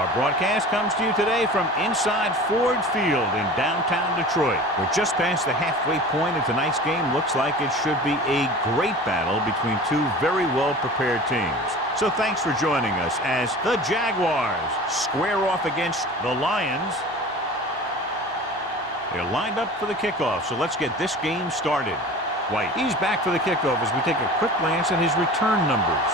Our broadcast comes to you today from inside Ford Field in downtown Detroit. We're just past the halfway point of tonight's game. Looks like it should be a great battle between two very well-prepared teams. So thanks for joining us as the Jaguars square off against the Lions. They're lined up for the kickoff, so let's get this game started. White, he's back for the kickoff as we take a quick glance at his return numbers.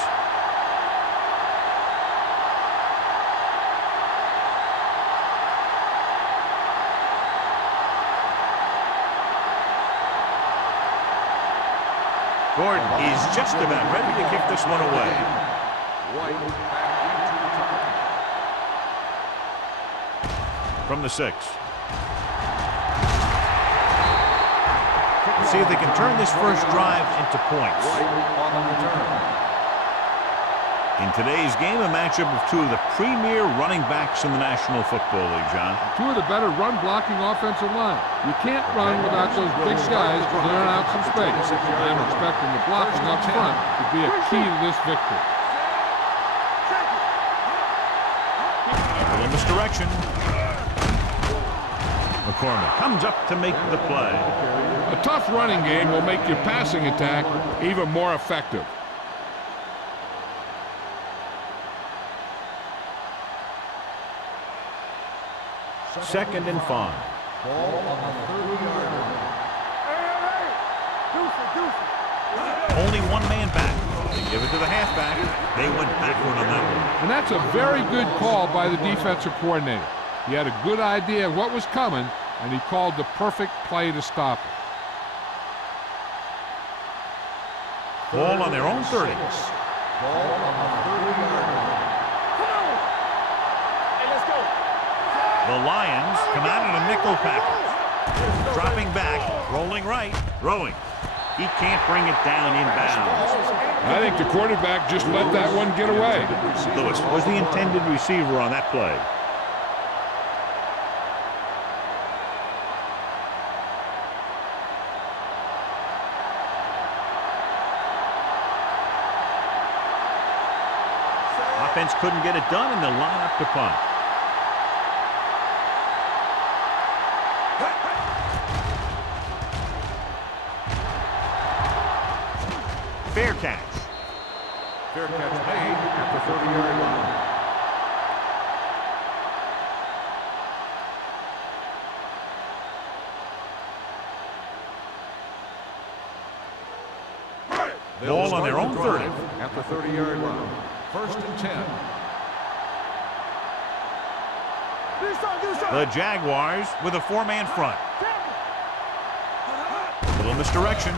Gordon is just about ready to kick this one away. From the 6. See if they can turn this first drive into points. In today's game, a matchup of two of the premier running backs in the National Football League, John. Two of the better run-blocking offensive line. You can't run without those big guys clearing out some space. I'm expecting the blocking up front to be a key to this victory. In misdirection. McCormick comes up to make the play. A tough running game will make your passing attack even more effective. Second and 5. Only one man back. They give it to the halfback. They went backward on that one. And that's a very good call by the defensive coordinator. He had a good idea of what was coming, and he called the perfect play to stop it. Ball on their own 30. Ball on the 30-yard line. The Lions come out in a nickel package. Dropping back, rolling right, throwing. He can't bring it down inbounds. I think the quarterback just let that one get away. Lewis was the intended receiver on that play. Offense couldn't get it done, and they'll line up to punt. Fair catch. Fair catch made at the 30-yard line. Ball on their own 30. At the 30-yard line. First and 10. The Jaguars with a 4-man front. Little misdirection.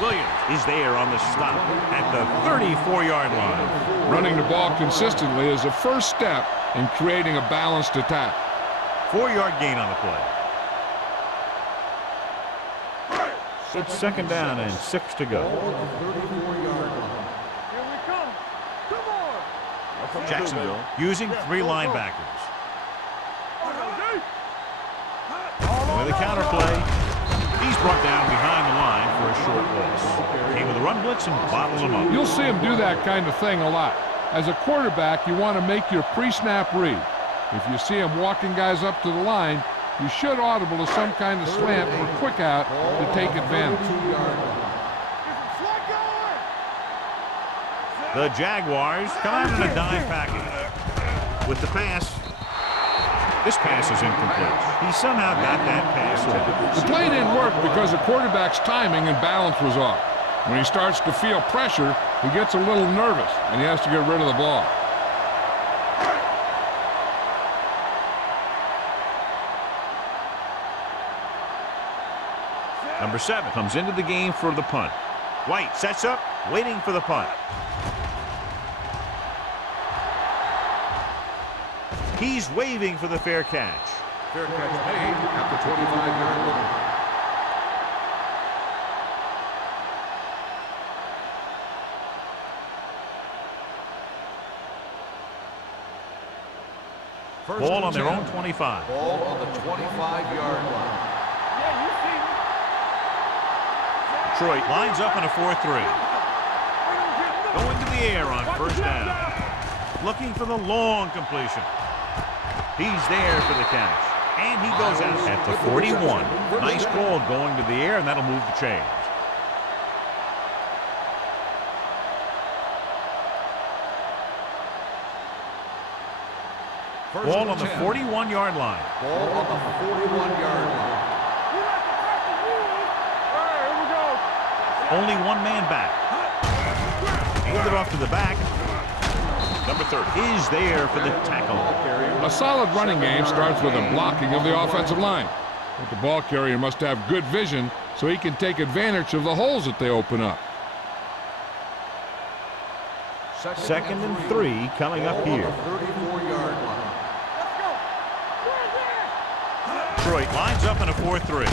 Williams is there on the stop at the 34-yard line. Running the ball consistently is the first step in creating a balanced attack. 4-yard gain on the play. It's second down and 6 to go. Jacksonville using 3 linebackers. With a counter play. He's brought down behind the line for a short loss. Came with a run blitz and bottled him up. You'll see him do that kind of thing a lot. As a quarterback, you want to make your pre-snap read. If you see him walking guys up to the line, you should audible to some kind of slant or quick out to take advantage. The Jaguars come out in a dime package. With the pass. This pass is incomplete. He somehow got that pass off. The play didn't work because the quarterback's timing and balance was off. When he starts to feel pressure, he gets a little nervous, and he has to get rid of the ball. Number 7 comes into the game for the punt. White sets up, waiting for the punt. He's waving for the fair catch. Fair catch made at the 25-yard line. Ball on their own 25. Ball on the 25-yard line. Detroit lines up in a 4-3. Going to the air on first down. looking for the long completion. He's there for the catch. And he goes out at the 41. Nice ball going to the air, and that'll move the chains. Ball on the 41-yard line. Ball on the 41-yard line. Only one man back. Hand it off to the back. Number 30 is there for the tackle. A solid running game starts with a blocking of the offensive line. But the ball carrier must have good vision so he can take advantage of the holes that they open up. Second and 3 coming up here. 34-yard line. Detroit lines up in a 4-3.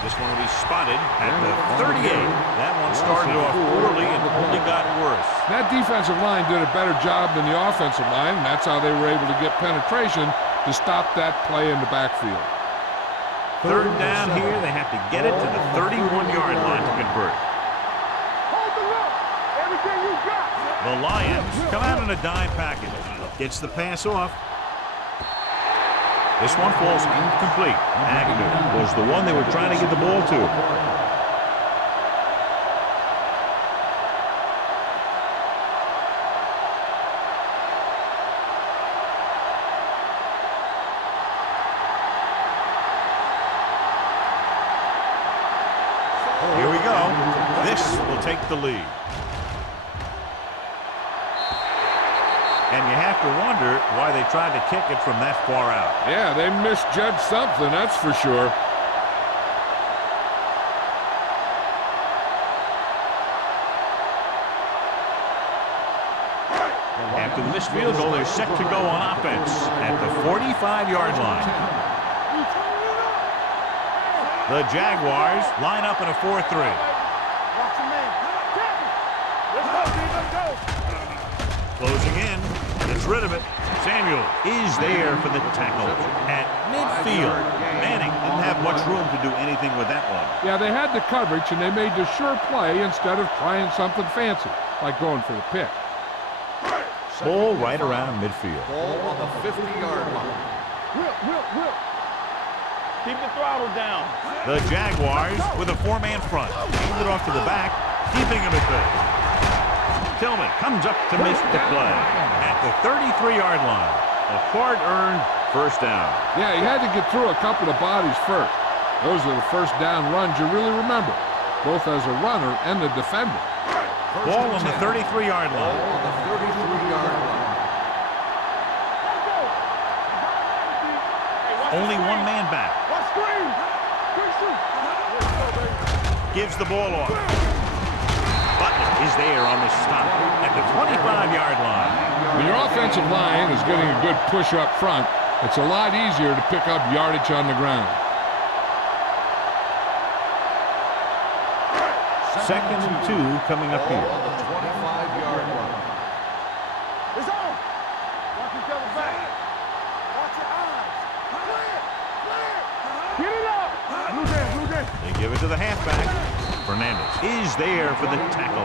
This one will be spotted at the 38. That one started off poorly and only got worse. That defensive line did a better job than the offensive line, and that's how they were able to get penetration to stop that play in the backfield. Third down here. They have to get it to the 31-yard line to convert. The Lions come out in a dime package. Gets the pass off. This one falls incomplete. Agnew was the one they were trying to get the ball to. Here we go. This will take the lead. And you have to wonder why they tried to kick it from that far out. Yeah, they misjudged something, that's for sure. After the missed field goal, they're set to go on offense at the 45-yard line. The Jaguars line up in a 4-3. Closing in, gets rid of it. Samuel is there for the tackle at midfield. Manning didn't have much room to do anything with that one. Yeah, they had the coverage, and they made the sure play instead of trying something fancy, like going for the pick. Ball right around midfield. Ball on the 50-yard line. Keep the throttle down. The Jaguars with a 4-man front. Hand it off to the back, keeping him at bay. Tillman comes up to miss the play at the 33-yard line. A hard-earned first down. Yeah, he had to get through a couple of bodies first. Those are the first down runs you really remember, both as a runner and the defender. Ball on the 33-yard line. Ball on the 33-yard line. Only one man back. Gives the ball off. Butler is there on the stop at the 25-yard line. When your offensive line is getting a good push up front, it's a lot easier to pick up yardage on the ground. Second and 2 coming up here. On the 25-yard line. It's on. Watch each other back. Watch your eyes. Clear. Get it up. Blue game. They give it to the halfback. Fernandez is there for the tackle.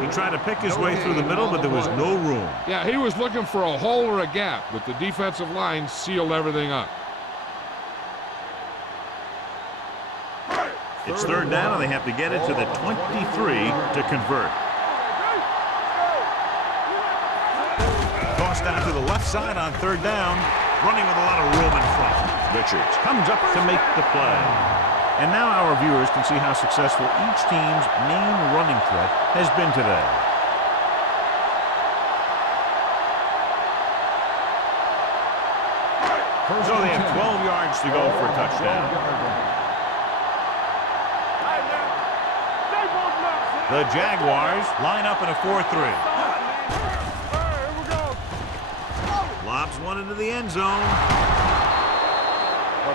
He tried to pick his way through the middle, but there was no room. Yeah, he was looking for a hole or a gap, but the defensive line sealed everything up. It's third down, and they have to get it to the 23 to convert. Tossed out to the left side on third down, running with a lot of room in front. Richards comes up to make the play. And now our viewers can see how successful each team's main running threat has been today. So they have 12 yards to go for a touchdown. The Jaguars line up in a 4-3. Lobs one into the end zone.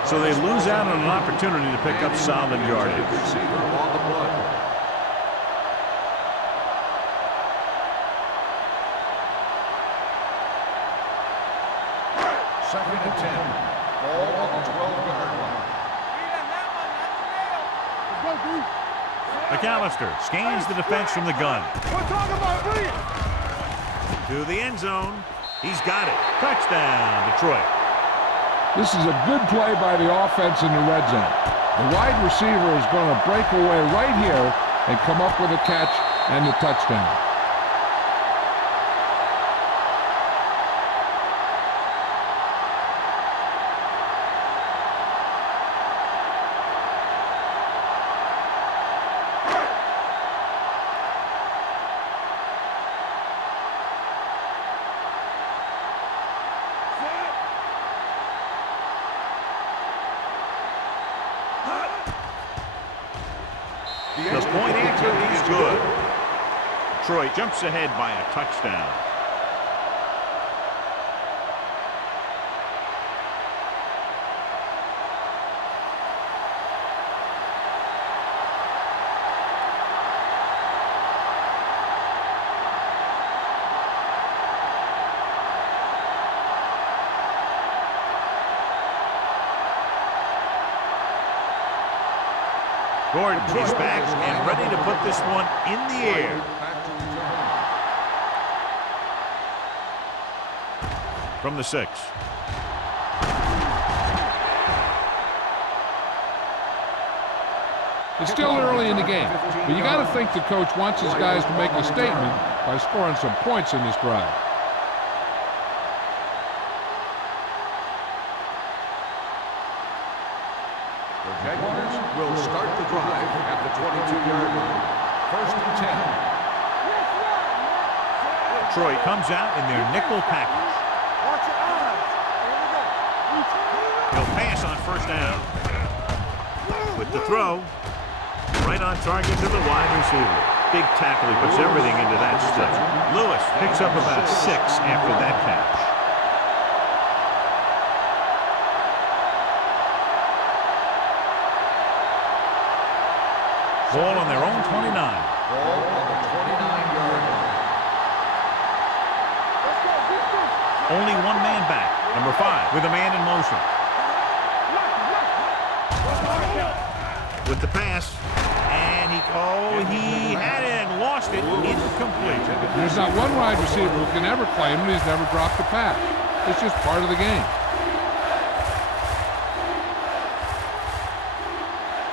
So they lose out on an opportunity to pick up solid yardage. Second and 10. Ball on the 12-yard line. McAllister scans the defense from the gun. We're talking about read. To the end zone. He's got it. Touchdown, Detroit. This is a good play by the offense in the red zone. The wide receiver is going to break away right here and come up with a catch and the touchdown. The point answer is good. Detroit jumps ahead by a touchdown. Gordon is back and ready to put this one in the air. From the 6. It's still early in the game, but you got to think the coach wants his guys to make a statement by scoring some points in this drive. Will start the drive at the 22-yard line. 1st and 10. Detroit comes out in their nickel package. Watch your eyes. He'll pass on 1st down. With the throw, right on target to the wide receiver. Big tackle. He puts everything into that stick. Lewis picks up about 6 after that catch. Ball on their own 29. Ball on the 29-yard line. Only one man back. Number 5 with a man in motion. With the pass. And he had it and lost it. Incomplete. There's not one wide receiver who can ever claim that he's never dropped a pass. It's just part of the game.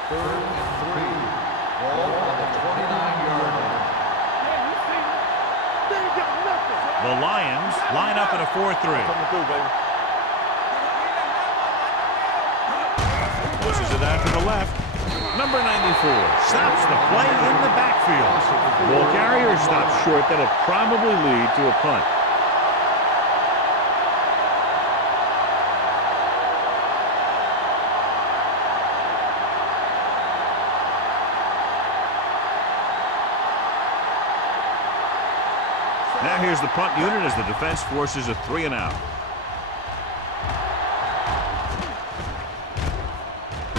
3rd and 3. Ball on the 29-yard line. The Lions line up in a 4-3. Coming through, baby. Pushes it out to the left. Number 94 stops the play in the backfield. Ball carrier stops short. That'll probably lead to a punt. Now here's the punt unit as the defense forces a 3-and-out.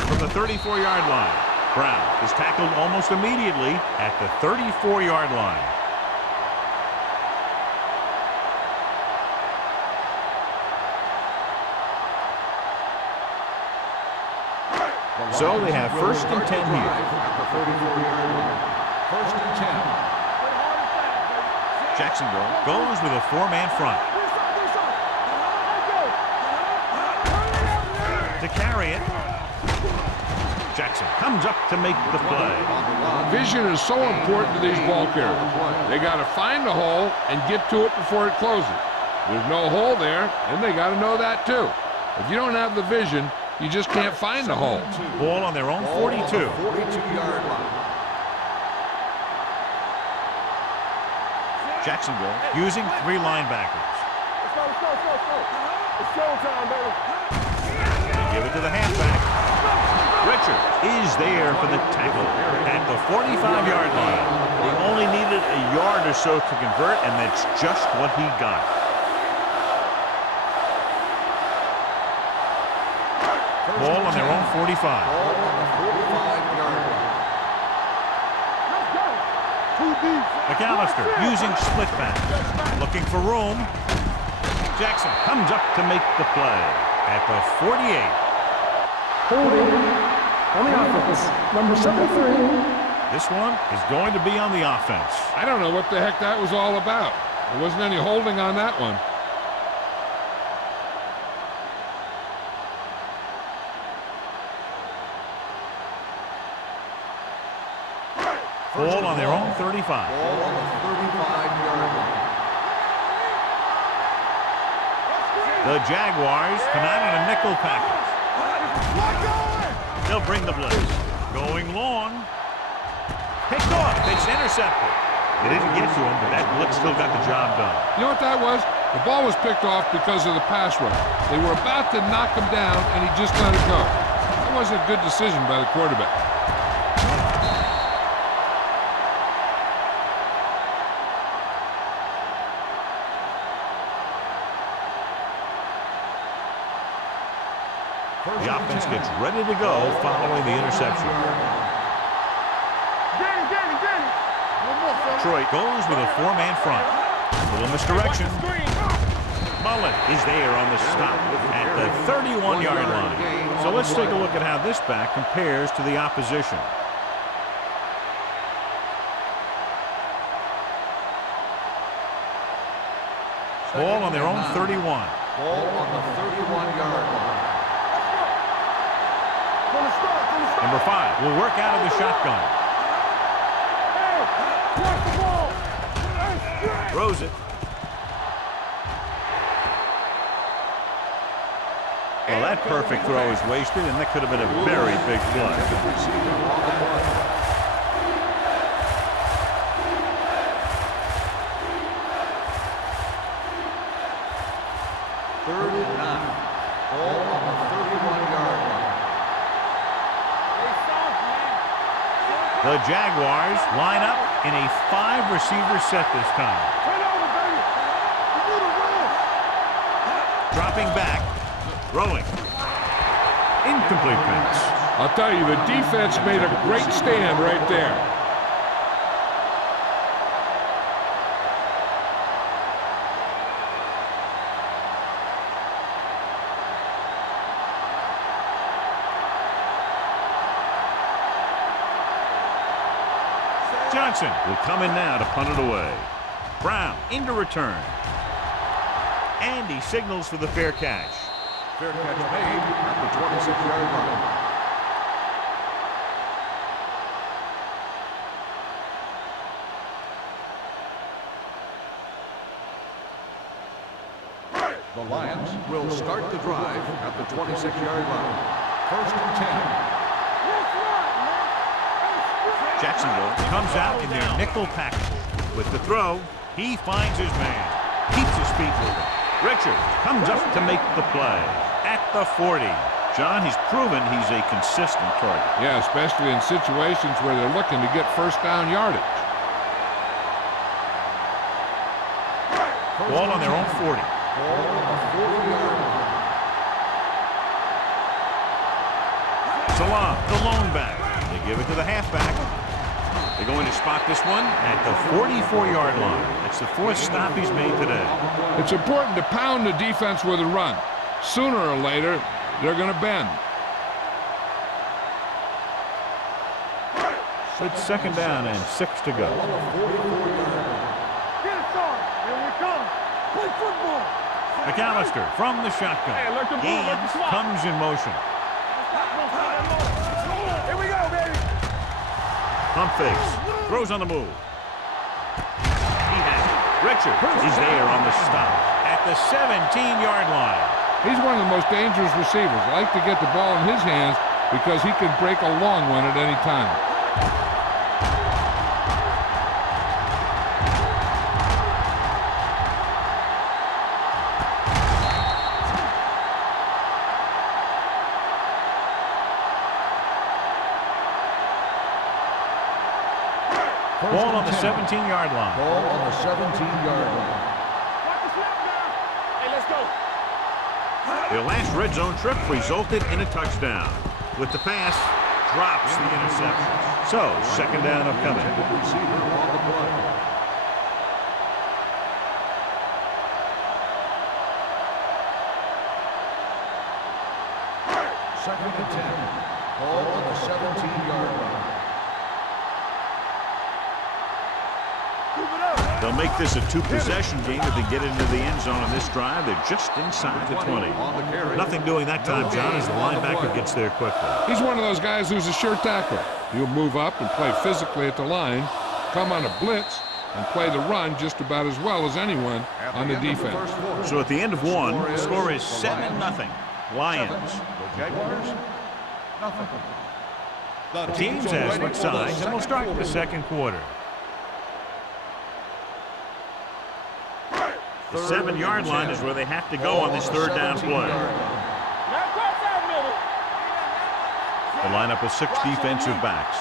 From the 34-yard line, Brown is tackled almost immediately at the 34-yard line. So they have 1st and 10 here. At the 34-yard line. 1st and 10. Jacksonville goes with a 4-man front. To carry it. Jackson comes up to make the play. Vision is so important to these ball carriers. They got to find the hole and get to it before it closes. There's no hole there, and they got to know that too. If you don't have the vision, you just can't find the hole. Ball on their own 42. 42-yard line. Jacksonville using 3 linebackers. Let's go. It's showtime, baby. They give it to the halfback. Richard is there for the tackle at the 45-yard line. They only needed a yard or so to convert, and that's just what he got. Ball on their own 45. Ball on the 45-yard line. Let's go. 2 deep. McAllister using split back. Looking for room. Jackson comes up to make the play at the 48. Holding on the offense, number 73. This one is going to be on the offense. I don't know what the heck that was all about. There wasn't any holding on that one. Ball on their own 35. Ball on the 35-yard line. The Jaguars come out on a nickel package. They'll bring the blitz. Going long. Picked off. It's intercepted. It didn't get to him, but that blitz still got the job done. You know what that was? The ball was picked off because of the pass rush. They were about to knock him down, and he just let it go. That wasn't a good decision by the quarterback. The offense gets ready to go following the interception. Detroit goes with a four-man front. Little misdirection. Mullen is there on the stop at the 31-yard line. So let's take a look at how this back compares to the opposition. Ball on their own 31. Ball on the 31-yard line. Number 5 will work out of the shotgun. Throws it. Well, that perfect throw is wasted, and that could have been a very big play. Third and 9. Ball on the 31-yard line. The Jaguars line up in a 5-receiver set this time. Dropping back, throwing. Incomplete pass. I'll tell you, the defense made a great stand right there. Johnson will come in now to punt it away. Brown into return. And he signals for the fair catch. Fair catch made at the 26-yard line. The Lions will start the drive at the 26-yard line. First and 10. Jacksonville comes out in their nickel package. With the throw, he finds his man. Keeps his feet moving. Richards comes up to make the play. At the 40. John, he's proven he's a consistent target. Yeah, especially in situations where they're looking to get first down yardage. Ball on their own 40. Ball on the 40-yard line. Salam, the lone back. They give it to the halfback. They're going to spot this one at the 44-yard line. That's the 4th stop he's made today. It's important to pound the defense with a run. Sooner or later, they're going to bend. It's second down and 6 to go. Get it started. Here we come. Play football. McAllister from the shotgun. Gaines comes in motion. Here we go, baby. Pump fakes. Throws on the move. He has it. Richards is there on the stop at the 17-yard line. He's one of the most dangerous receivers. I like to get the ball in his hands because he can break a long one at any time. Ball on the 17-yard line. Ball on the 17-yard line. Hey, let's go. Their last red zone trip resulted in a touchdown. With the pass, drops the interception. So, second down upcoming. Receiver on the play. Second and 10. Ball on the 17-yard line. They'll make this a 2-possession game if they get into the end zone on this drive. They're just inside the 20. On the carry. Nothing doing that time, John, as the linebacker gets there quickly. He's one of those guys who's a sure tackler. He'll move up and play physically at the line, come on a blitz, and play the run just about as well as anyone on the defense. So at the end of one, the score is 7-0. Lions. The Jaguars, nothing. The teams have switched sides, and we'll start the second quarter. The 7-yard line is where they have to go on this third down play. The lineup of 6 defensive backs.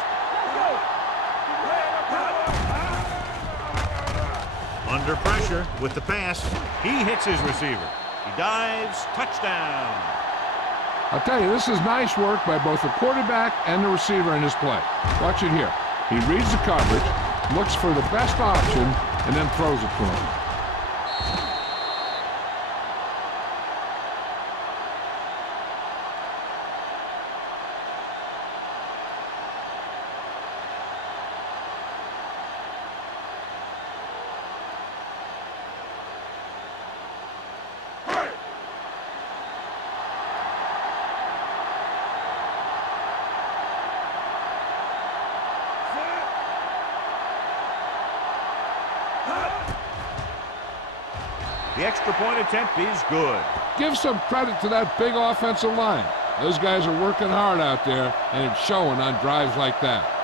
Under pressure with the pass. He hits his receiver. He dives. Touchdown. I'll tell you, this is nice work by both the quarterback and the receiver in this play. Watch it here. He reads the coverage, looks for the best option, and then throws it to him. The extra point attempt is good. Give some credit to that big offensive line. Those guys are working hard out there, and it's showing on drives like that.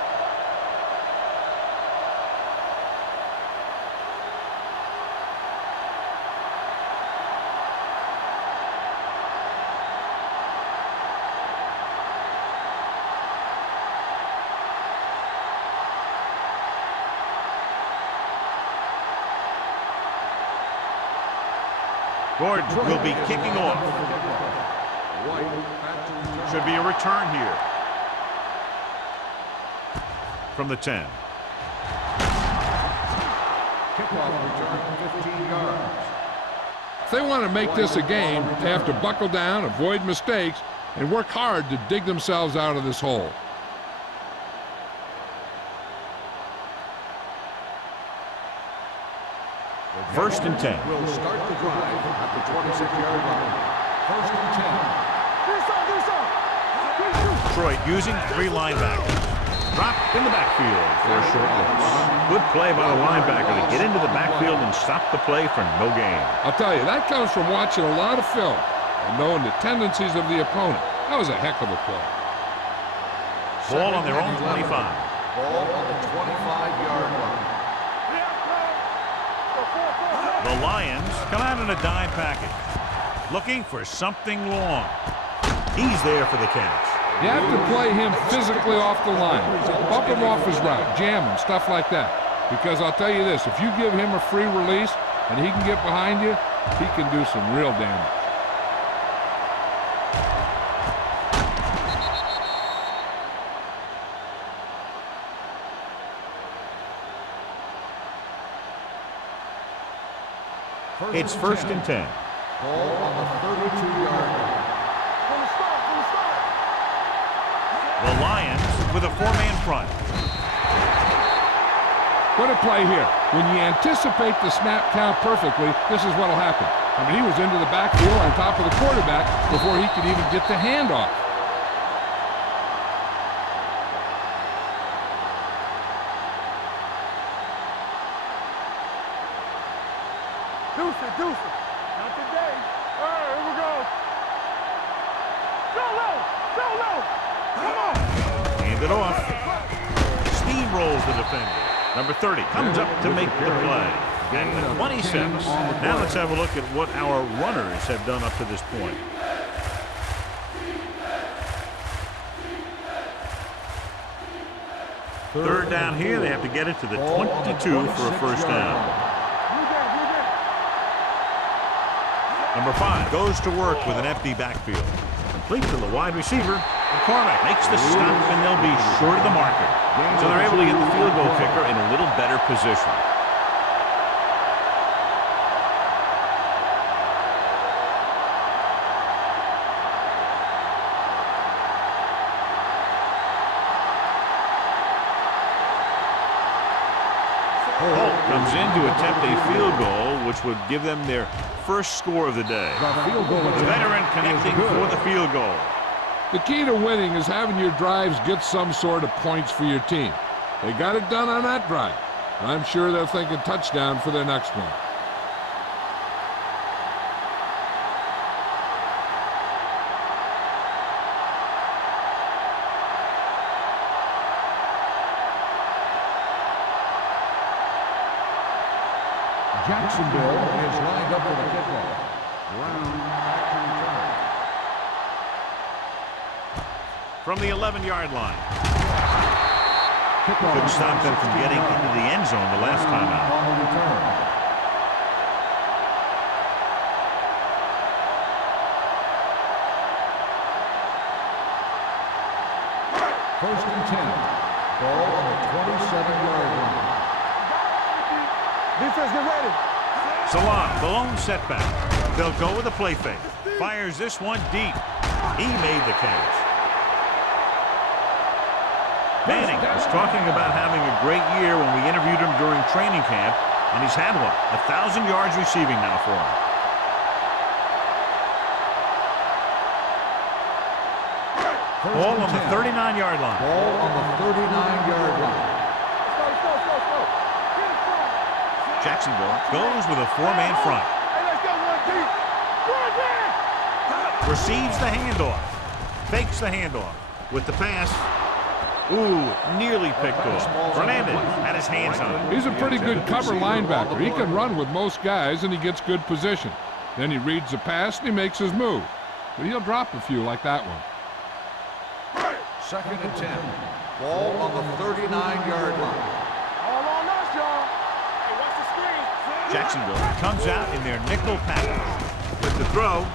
Gordon will be kicking off. Should be a return here. From the 10. Kickoff return 15 yards. If they want to make this a game, they have to buckle down, avoid mistakes, and work hard to dig themselves out of this hole. First and 10. Will start the drive at the 26-yard line. First and 10. Detroit using 3 linebackers. Dropped in the backfield for a short loss. Good play by the linebacker to get into the backfield and stop the play for no gain. I'll tell you, that comes from watching a lot of film and knowing the tendencies of the opponent. That was a heck of a play. Ball on their own 25. Ball on the 25-yard line. The Lions come out in a dime package, looking for something long. He's there for the catch. You have to play him physically off the line. Bump him off his route, jam him, stuff like that. Because I'll tell you this, if you give him a free release and he can get behind you, he can do some real damage. It's first and 10. Ball on the 32-yard line. The Lions with a 4-man front. What a play here. When you anticipate the snap count perfectly, this is what will happen. I mean, he was into the backfield on top of the quarterback before he could even get the handoff. Deuce it. Not today. All right, here we go. Go low. Come on. Hand it off. Steamrolls the defender. Number 30 comes up to make the play. And the 27. Now let's have a look at what our runners have done up to this point. Third down here, they have to get it to the 22 for a first down. Number 5 goes to work with an empty backfield. Complete to the wide receiver. McCormick makes the stop, and they'll be short of the marker. So they're able to get the field goal kicker in a little better position. Holt comes in to attempt a field goal, which would give them their first score of the day. The veteran connecting for the field goal. The key to winning is having your drives get some sort of points for your team. They got it done on that drive. And I'm sure they're thinking touchdown for their next one. Jacksonville is lined up for the kickoff. Brown back to return. From the 11-yard line. Couldn't stop them from getting into the end zone the last time out. On the return. First and 10. Ball on the 27-yard line. Defense, get ready. Salon, the lone setback. They'll go with a play fake. Fires this one deep. He made the catch. Manning was talking about having a great year when we interviewed him during training camp, and he's had one. 1,000 yards receiving now for him. Ball on the 39-yard line. Ball on the 39-yard line. Jacksonville goes with a four-man front. Hey, let's go one deep. Receives the handoff. Fakes the handoff. With the pass. Ooh, nearly picked off. Fernandez had his hands on it. He's a pretty good cover linebacker. He can run with most guys, and he gets good position. Then he reads the pass, and he makes his move. But he'll drop a few like that one. Second and 10. Ball on the 39-yard line. All on us, y'all. Hey, watch the screen. Jacksonville comes out in their nickel package. With the throw,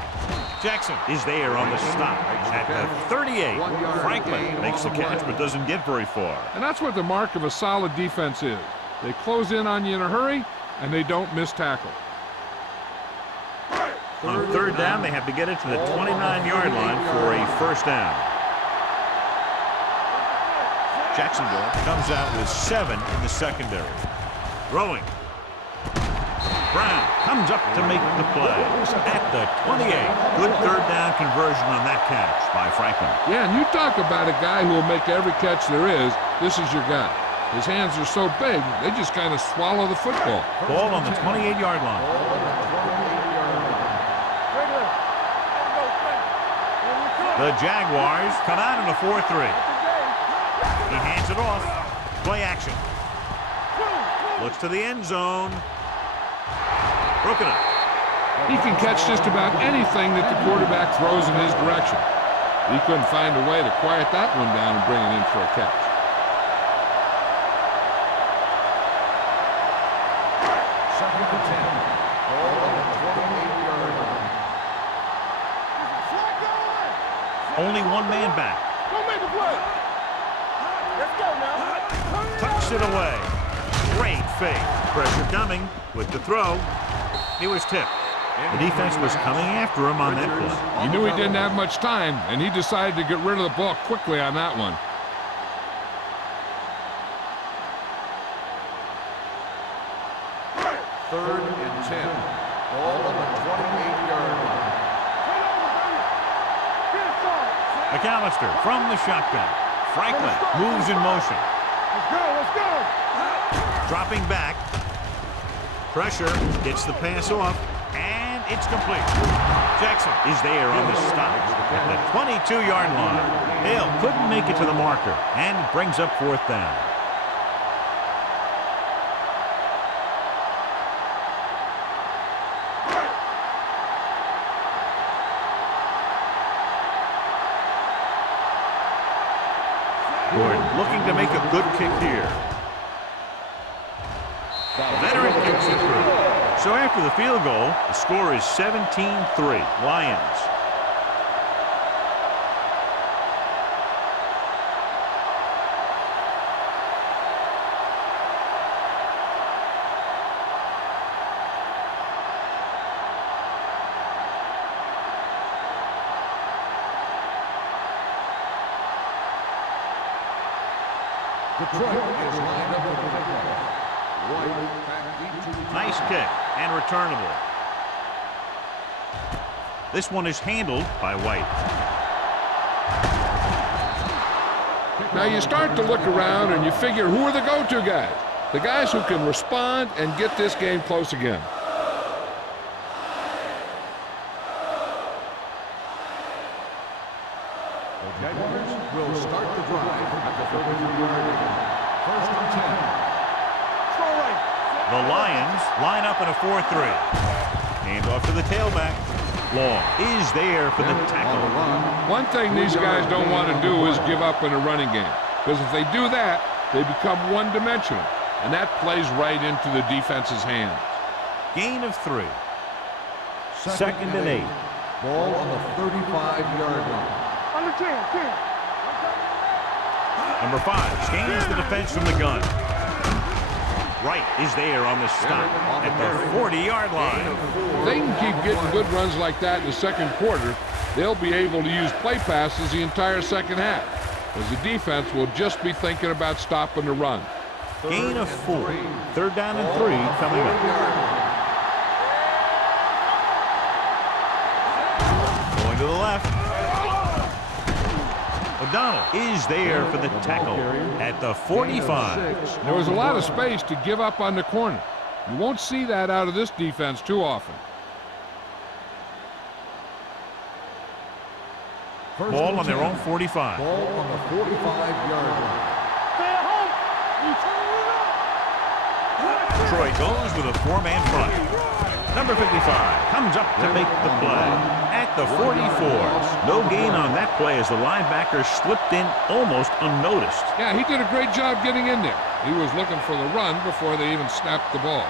Jackson is there on the stop. At the 38, Franklin makes the catch but doesn't get very far. And that's what the mark of a solid defense is. They close in on you in a hurry, and they don't miss tackle. On third down, they have to get it to the 29-yard line for a first down. Jacksonville comes out with 7 in the secondary. Throwing. Brown comes up to make the play at the 28. Good third down conversion on that catch by Franklin. Yeah, and you talk about a guy who will make every catch there is. This is your guy. His hands are so big, they just kind of swallow the football. Ball on the 28-yard line. The Jaguars come out in a 4-3. He hands it off. Play action. Looks to the end zone. Broken up. He can catch just about anything that the quarterback throws in his direction. He couldn't find a way to quiet that one down and bring it in for a catch. Second and 10. Ball on the 28-yard line. Only one man back. Go make a play. Let's go now. Tucks it away. Great fake. Pressure coming with the throw. He was tipped. The defense was coming after him on that play. He knew he didn't have much time, and he decided to get rid of the ball quickly on that one. Third and 10. Ball on the 28-yard line. McAllister from the shotgun. Franklin moves in motion. Let's go, let's go. Dropping back. Pressure gets the pass off, and it's complete. Jackson is there on the stop at the 22-yard line. Hale couldn't make it to the marker, and it brings up fourth down. Gordon looking to make a good kick here. Veteran kicks it through. So after the field goal, the score is 17-3, Lions. Detroit is lined up for the kickoff. White back into Nice kick and returnable. This one is handled by White. Now you start to look around and you figure, who are the go-to guys? The guys who can respond and get this game close again. The Jaguars will start the drive at the 32-yard line. First and 10. The Lions line up in a 4-3. Hand off to the tailback. Long is there for the tackle. One thing these guys don't want to do is give up in a running game. Because if they do that, they become one-dimensional. And that plays right into the defense's hands. Gain of 3. Second and 8. Ball on the 35-yard line. Under 10. Number 5 scans the defense from the gun. Wright is there on the stop at the 40-yard line. If they can keep getting good runs like that in the second quarter, they'll be able to use play passes the entire second half, as the defense will just be thinking about stopping the run. Gain of 4. Third down and 3 coming up. Going to the left. O'Donnell is there for the tackle at the 45. There was a lot of space to give up on the corner. You won't see that out of this defense too often. Ball on their own 45. Ball on the 45-yard line. Stay at home. You turn it up. Troy goes with a 4-man front. Number 55 comes up to make the play at the 44. No gain on that play as the linebacker slipped in almost unnoticed. Yeah, he did a great job getting in there. He was looking for the run before they even snapped the ball.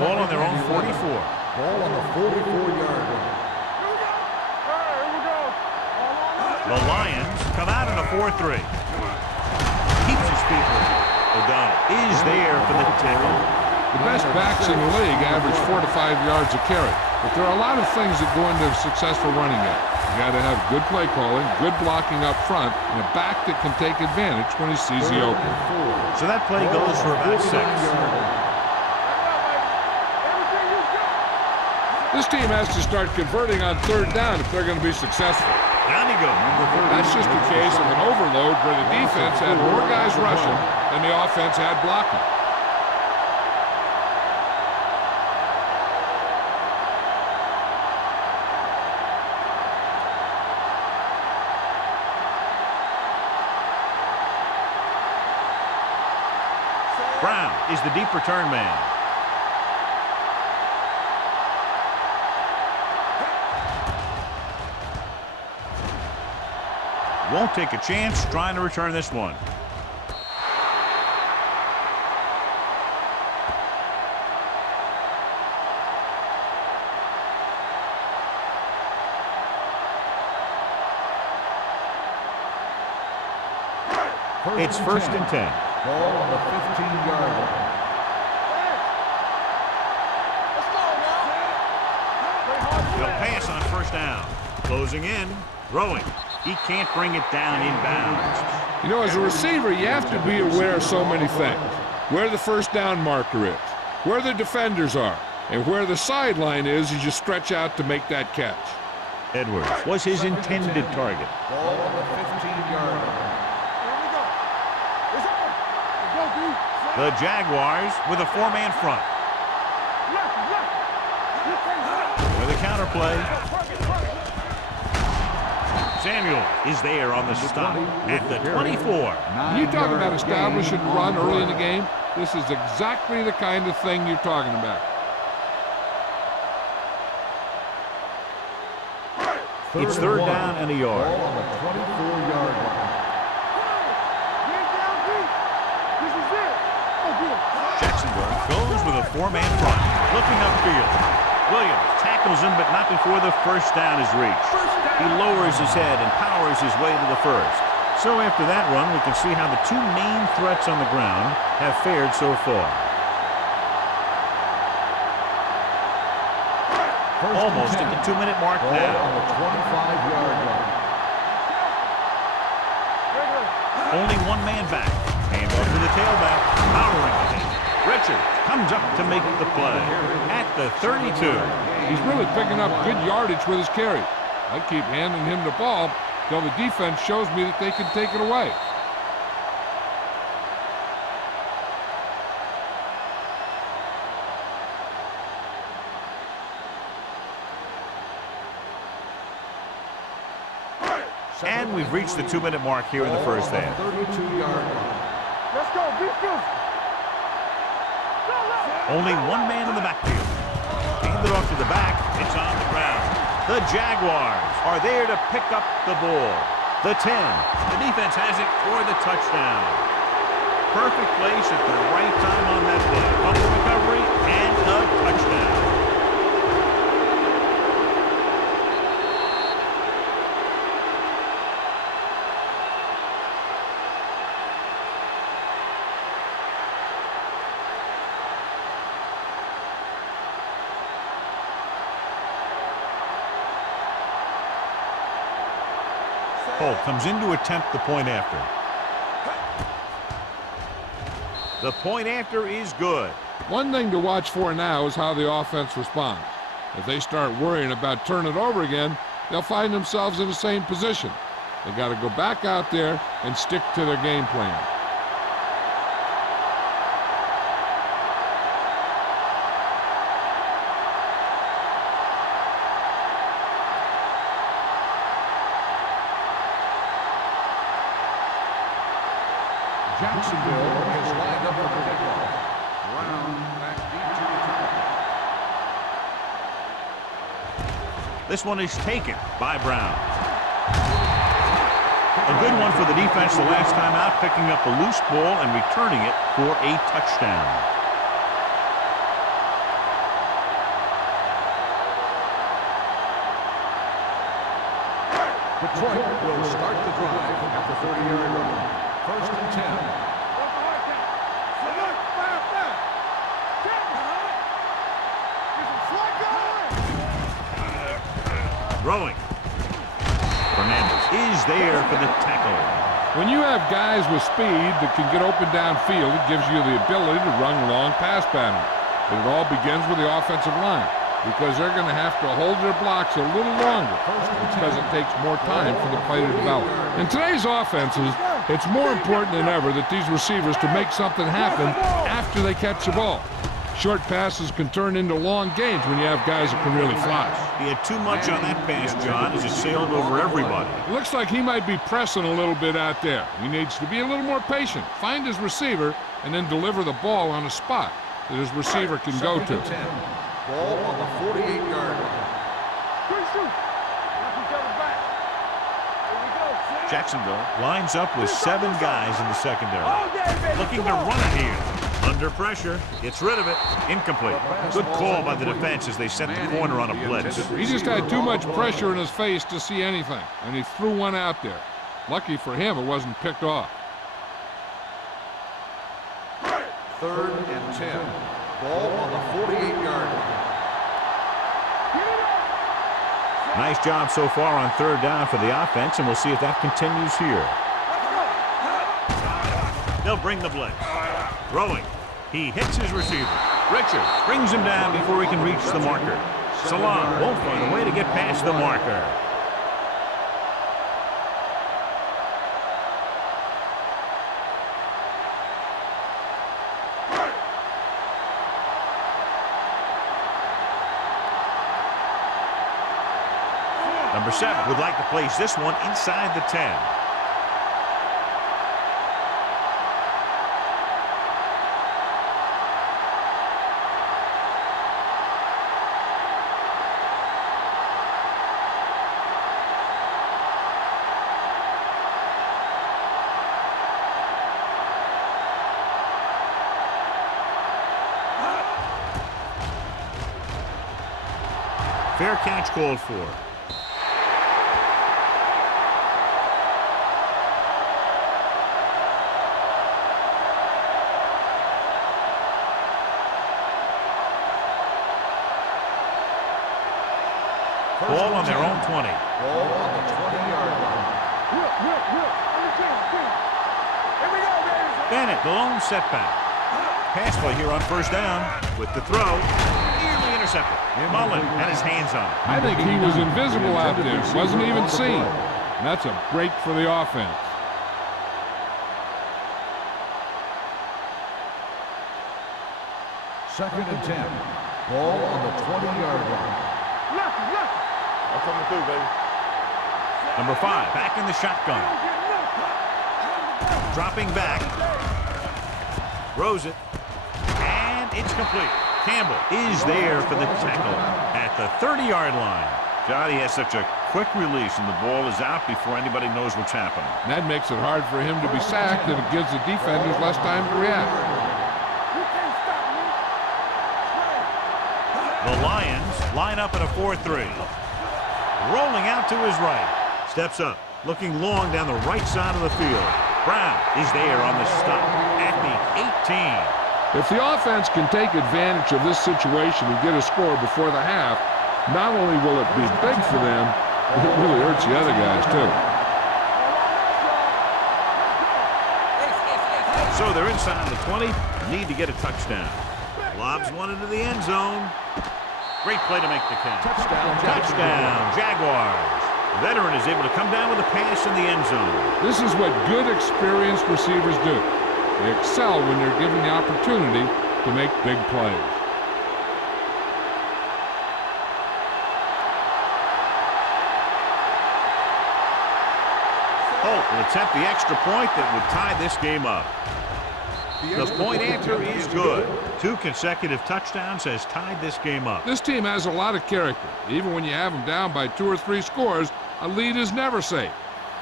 Ball on their own 44. Ball on the 44-yard line. The Lions come out in a 4-3. Keeps his feet moving. O'Donnell is there for the tackle. The best backs in the league average 4 to 5 yards a carry. But there are a lot of things that go into a successful running game. You got to have good play calling, good blocking up front, and a back that can take advantage when he sees the opening. So that play goes for about 6. This team has to start converting on third down if they're going to be successful. Down he goes. That's just a case of an overload where the defense had more guys rushing than the offense had blocking. Brown is the deep return man. Won't take a chance trying to return this one. It's first and 10. Ball on the 15-yard line. They'll pass on first down. Closing in, throwing. He can't bring it down inbounds. You know, as a receiver, you have to be aware of so many things. Where the first down marker is, where the defenders are, and where the sideline is as you stretch out to make that catch. Edwards was his intended target. Ball on the 15-yard line. The Jaguars with a 4-man front. With a counterplay. Samuel is there on the stop at the 24. You talk about establishing run early in the game. This is exactly the kind of thing you're talking about. It's third down and a yard. Ball on the 24-yard line. Jacksonville goes with a 4-man front. Looking upfield. Williams tackles him, but not before the first down is reached. He lowers his head and powers his way to the first. So after that run, we can see how the two main threats on the ground have fared so far. Almost at the 2-minute mark Ball now. on the 25-yard line. Only one man back. Hand off to the tailback. Powering ahead. Richard comes up to make the play at the 32. He's really picking up good yardage with his carry. I keep handing him the ball, till the defense shows me that they can take it away. And we've reached the 2-minute mark here in the first half. 32-yard line. Let's go, beat this. Only one man in the backfield. Hand it off to the back. It's on the ground. The Jaguars are there to pick up the ball. The 10. The defense has it for the touchdown. Perfect place at the right time on that play. Fumble recovery and a touchdown. Holt comes in to attempt the point after. The point after is good. One thing to watch for now is how the offense responds. If they start worrying about turning it over again, they'll find themselves in the same position. They got to go back out there and stick to their game plan. Jacksonville is lined up for the kickoff. Brown back deep to return. This one is taken by Brown. A good one for the defense the last time out, picking up a loose ball and returning it for a touchdown. Detroit will start the drive at the 30-yard line. First and 10. Throwing. Fernandez is there for the tackle. When you have guys with speed that can get open downfield, it gives you the ability to run long pass patterns. But it all begins with the offensive line, because they're going to have to hold their blocks a little longer because it takes more time for the play to develop. In today's offenses, it's more important than ever that these receivers to make something happen after they catch the ball. Short passes can turn into long gains when you have guys that can really fly. He had too much on that pass, John, as it sailed over everybody. Looks like he might be pressing a little bit out there. He needs to be a little more patient, find his receiver, and then deliver the ball on a spot that his receiver can go to. Ball on the 48-yard line. Jacksonville lines up with 7 guys in the secondary. Looking to run it here. Under pressure, gets rid of it. Incomplete. Good call by the defense as they set the corner on a blitz. He just had too much pressure in his face to see anything, and he threw one out there. Lucky for him, it wasn't picked off. Third and 10. Ball on the 48-yard line. Nice job so far on third down for the offense, and we'll see if that continues here. They'll bring the blitz. Throwing. He hits his receiver. Richard brings him down before he can reach the marker. Salam won't find a way to get past the marker. Number 7 would like to place this one inside the 10. Fair catch called for. Ball on their own 20. Ball on the 20-yard line. Bennett, the lone setback. Pass play here on first down with the throw. Nearly intercepted. Mullen had his hands on it. I think he was invisible out there. Wasn't even seen. And that's a break for the offense. Second and 10. Ball on the 20-yard line. That's on the 2, baby. Number 5 back in the shotgun. Dropping back. Throws it. And it's complete. Campbell is there for the tackle at the 30-yard line. Johnny has such a quick release, and the ball is out before anybody knows what's happening. And that makes it hard for him to be sacked, and it gives the defenders less time to react. The Lions line up in a 4-3. Rolling out to his right. Steps up, looking long down the right side of the field. Brown is there on the stop at the 18. If the offense can take advantage of this situation and get a score before the half, not only will it be big for them, but it really hurts the other guys, too. So they're inside the 20, need to get a touchdown. Lobs one into the end zone. Great play to make the count. Touchdown, Jaguars. The veteran is able to come down with a pass in the end zone. This is what good, experienced receivers do. They excel when they're given the opportunity to make big plays. Holt will attempt the extra point that would tie this game up. The point answer is good. 2 consecutive touchdowns has tied this game up. This team has a lot of character. Even when you have them down by 2 or 3 scores, a lead is never safe.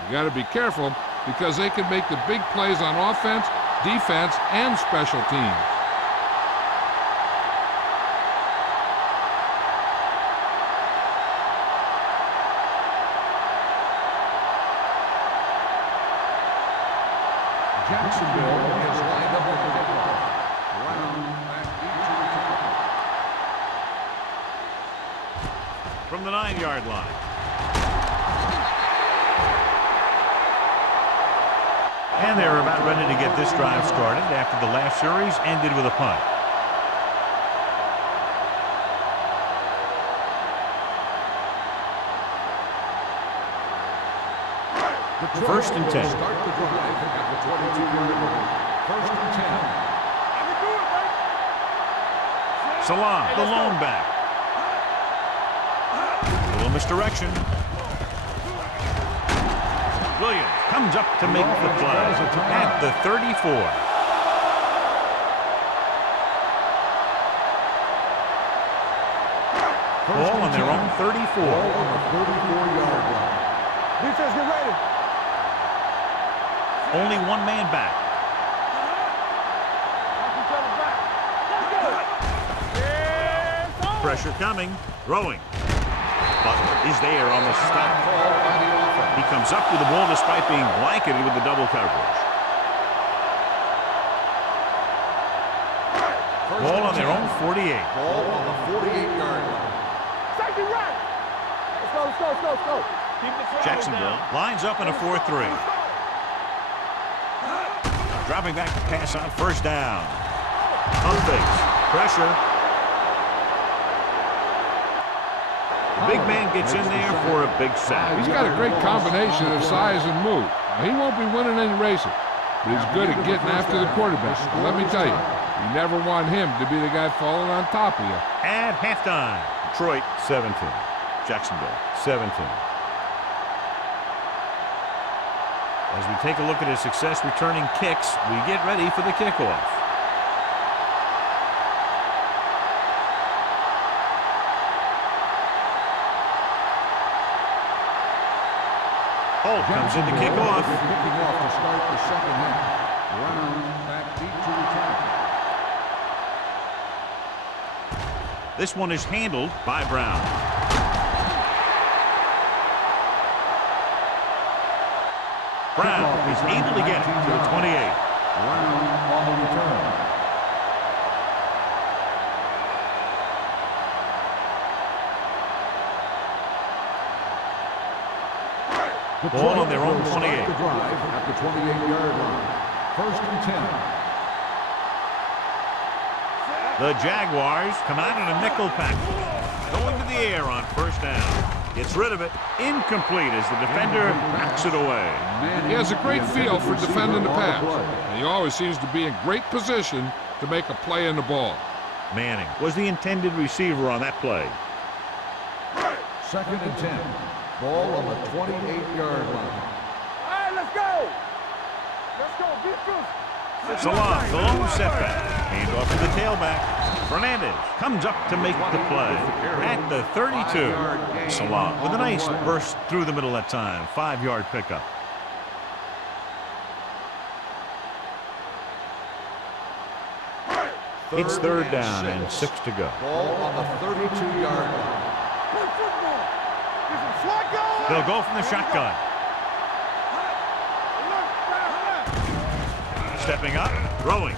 You got to be careful because they can make the big plays on offense, defense, and special teams. Jacksonville is lined up with the football. Brown back deep to return. From the 9-yard line. And they're about ready to get this drive started after the last series ended with a punt. First and 10. Start the drive at the 22-yard line. First and 10. Salah, the lone back. A little misdirection. Williams comes up to make the play at the 34. Ball on their own 34. Ball on the 34-yard line. Defense, get ready. Only one man back. Pressure coming. Throwing. Butler is there on the stop. He comes up with the ball despite being blanketed with the double coverage. Ball on their own 48. Ball on the 48-yard line. Safety right. Let's go. Jacksonville lines up in a 4-3. Dropping back to pass on first down. Pump fakes. Pressure. The big man gets in there for a big sack. He's got a great combination of size and move. Now, he won't be winning any races, but he's good at getting after the quarterback. And let me tell you, you never want him to be the guy falling on top of you. At halftime, Detroit 17. Jacksonville 17. As we take a look at his success returning kicks, we get ready for the kickoff. Holt comes in to kick off. Kicking off to start the second half. Brown back deep to return. This one is handled by Brown. Brown is able to get it to the 28. Brown on the return. Ball on their own 28. The drive at the 28-yard line. First and 10. The Jaguars come out in a nickel package, going to the air on first down. Gets rid of it. Incomplete as the defender knocks it away. He has a great feel for defending the pass, and he always seems to be in great position to make a play in the ball. Manning was the intended receiver on that play. 2nd and 10. Ball on the 28-yard line. All right, let's go. Let's go. Be first. Salon, the lone setback. Hand off to the tailback. Fernandez comes up to make the play at the 32. Salon with a nice burst through the middle that time. 5-yard pickup. It's 3rd down and 6 to go. Ball on the 32-yard line. They'll go from the shotgun. Stepping up, throwing.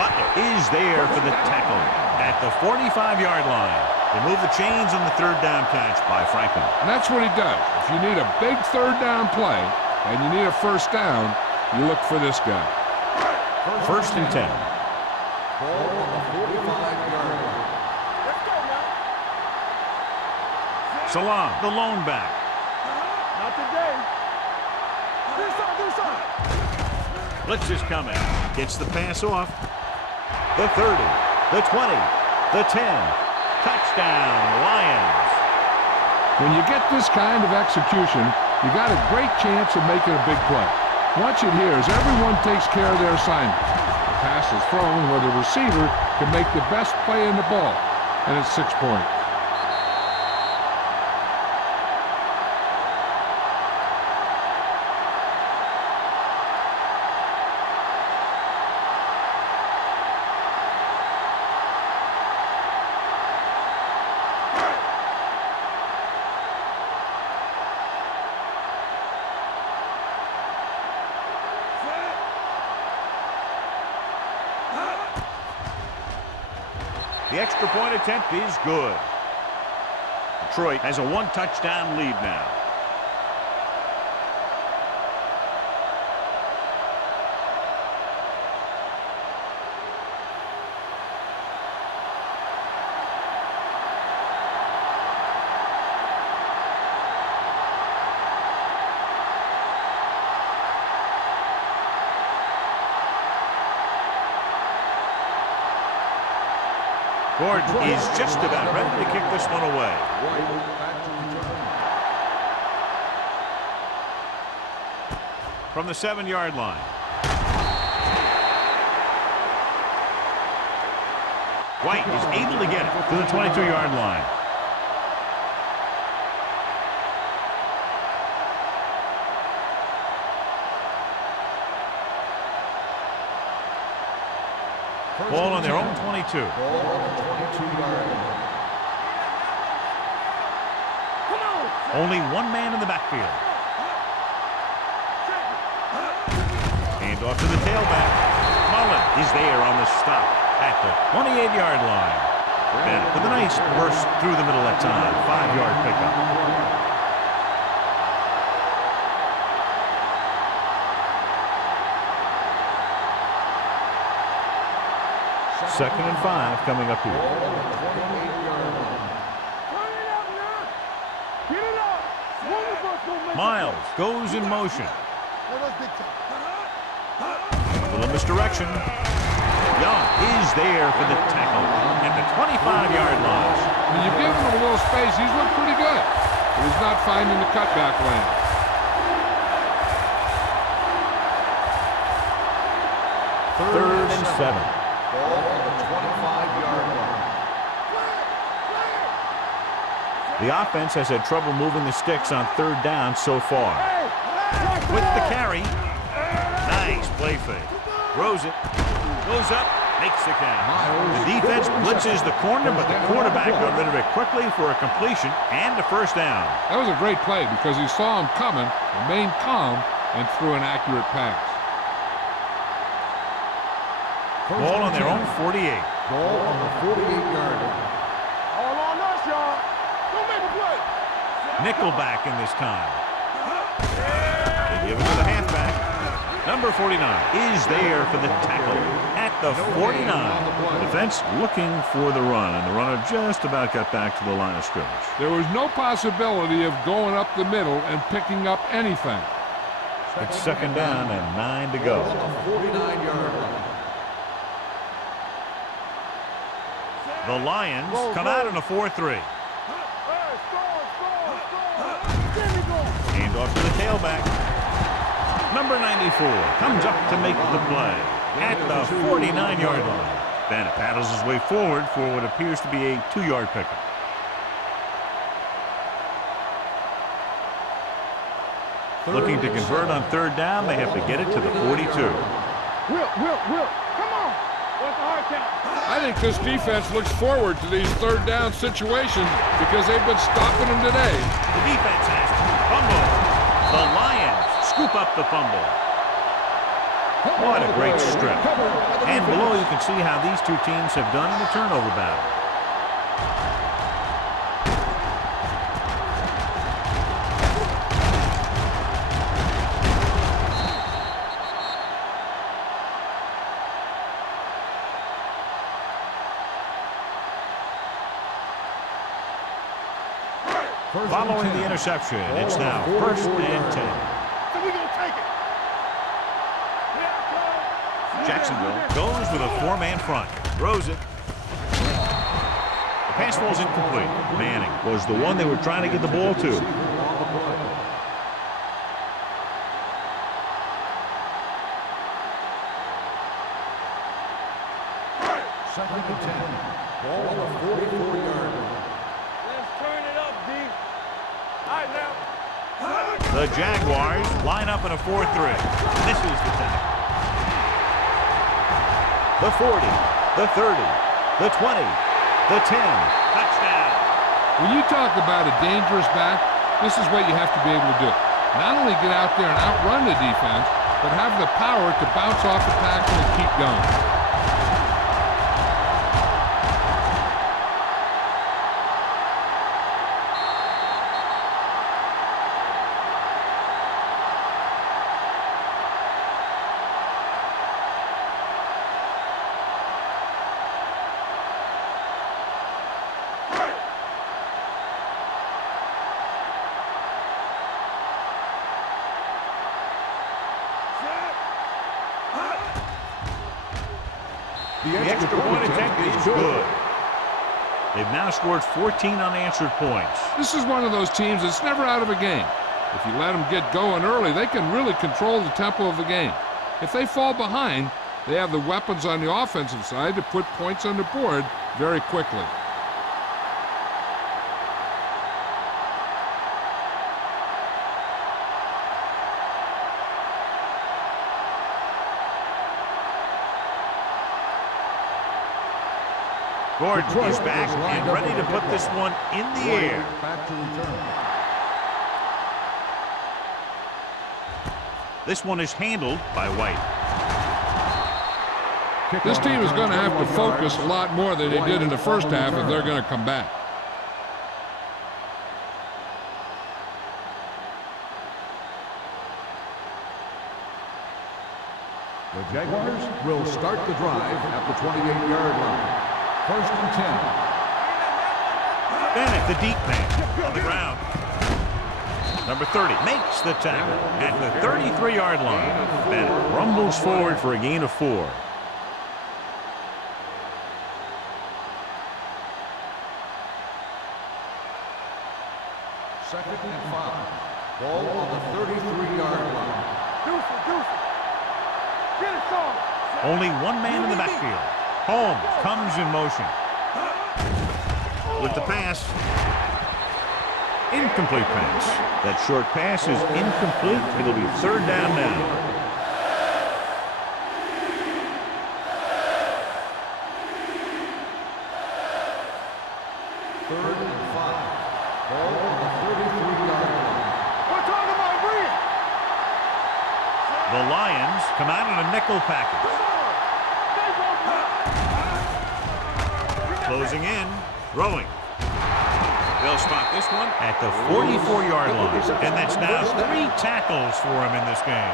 Butler is there for the tackle at the 45-yard line. They move the chains on the 3rd down catch by Franklin. And that's what he does. If you need a big 3rd down play and you need a 1st down, you look for this guy. 1st and 10. Ball on the 45-yard line. Let's go now. Salon, the lone back. Not today. Do something. Blitz is coming. Gets the pass off. The 30, the 20, the 10. Touchdown, Lions. When you get this kind of execution, you got a great chance of making a big play. Watch it here as everyone takes care of their assignment. The pass is thrown where the receiver can make the best play in the ball, and it's 6 points. The extra point attempt is good. Detroit has a 1-touchdown lead now. Gordon is just about ready to kick this one away. From the 7-yard line. White is able to get it to the 22-yard line. Ball on their own 22. Ball on the 22-yard line. Only one man in the backfield. Hand off to the tailback. Mullen is there on the stop at the 28-yard line. Bennett with a nice burst through the middle that time. 5-yard pickup. Second and 5 coming up here. Miles goes in motion. A little misdirection. Young is there for the tackle at the 25-yard line. When you give him a little space, he's looked pretty good. But he's not finding the cutback lane. Third and 7. Ball on the 25-yard line. The offense has had trouble moving the sticks on 3rd down so far. With the carry. Nice play fake. Throws it. Goes up. Makes the catch. The defense blitzes the corner, but the quarterback got rid of it quickly for a completion and a 1st down. That was a great play because he saw him coming, remained calm, and threw an accurate pass. Ball on their own 48. Ball on the 48-yard line. All on us, y'all. Don't make a play. Nickelback in this time. They give it to the halfback. Number 49 is there for the tackle at the 49. Defense looking for the run, and the runner just about got back to the line of scrimmage. There was no possibility of going up the middle and picking up anything. It's second down and 9 to go. 49-yard line. The Lions come out in a 4-3. Hand off to the tailback. Number 94 comes up to make the play at the 49-yard line. Bennett paddles his way forward for what appears to be a 2-yard pickup. Looking to convert on third down, they have to get it to the 42. Will, come on. What's the hard count? I think this defense looks forward to these third down situations because they've been stopping them today. The defense has fumble. The Lions scoop up the fumble. What a great strip. And below you can see how these two teams have done in the turnover battle. Following the interception, it's now 1st and 10. So we gonna take it. Jacksonville goes with a 4-man front. Throws it. The pass ball's incomplete. Manning was the one they were trying to get the ball to. Second and 10. Ball on the 44-yard line. Let's turn it up, D. All right, now. The Jaguars line up in a 4-3. This is the tackle. The 40, the 30, the 20, the 10. Touchdown. When you talk about a dangerous back, this is what you have to be able to do. Not only get out there and outrun the defense, but have the power to bounce off the tackle and keep going. The extra point attempt is good. They've now scored 14 unanswered points. This is one of those teams that's never out of a game. If you let them get going early, they can really control the tempo of the game. If they fall behind, they have the weapons on the offensive side to put points on the board very quickly. Gordon is back and ready to put this one in the air. Back to return. This one is handled by White. This team is going to have to focus a lot more than they did in the first half if they're going to come back. The Jaguars will start the drive at the 28-yard line. 1st and 10. Bennett, the deep man, on the ground. Number 30 makes the tackle at the 33-yard line. Bennett rumbles forward for a gain of 4. Second and 5. Ball on the 33-yard line. Deuce. Get it, Saul. Only one man in the backfield. Holmes comes in motion. With the pass. Incomplete pass. That short pass is incomplete. It'll be 3rd down now. Third and 5. Ball on the 33-yard line. We're talking about Reed. The Lions come out in a nickel package. Closing in, throwing. They'll spot this one at the 44-yard line. And that's now 3 tackles for him in this game.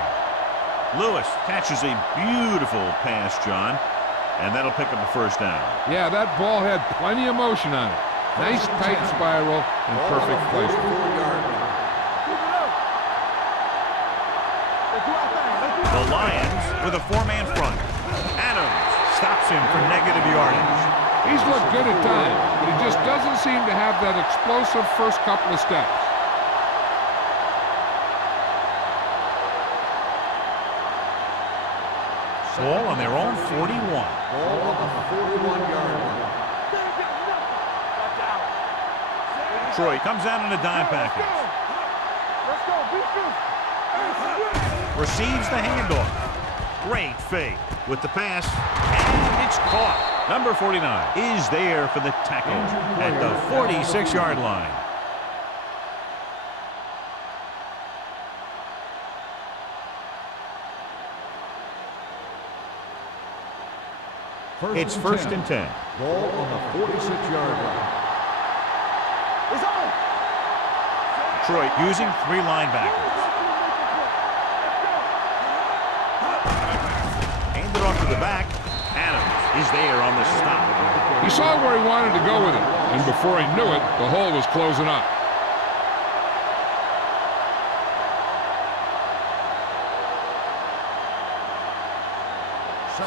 Lewis catches a beautiful pass, John. And that'll pick up a first down. Yeah, that ball had plenty of motion on it. Nice tight spiral and perfect placement. The Lions with a four-man front. Adams stops him for negative yardage. He's looked good at times, but he just doesn't seem to have that explosive first couple of steps. Ball on their own 41. Ball on the 41-yard line. Troy comes out in a dime package. Let's go. Receives the handoff. Great fake with the pass. And it's caught. Number 49 is there for the tackle at the 46-yard line. It's first and 10. Ball on the 46-yard line. It's on. Detroit using three linebackers. Handed off to the back. Adams is there on the stop. He saw where he wanted to go with it, and before he knew it, the hole was closing up.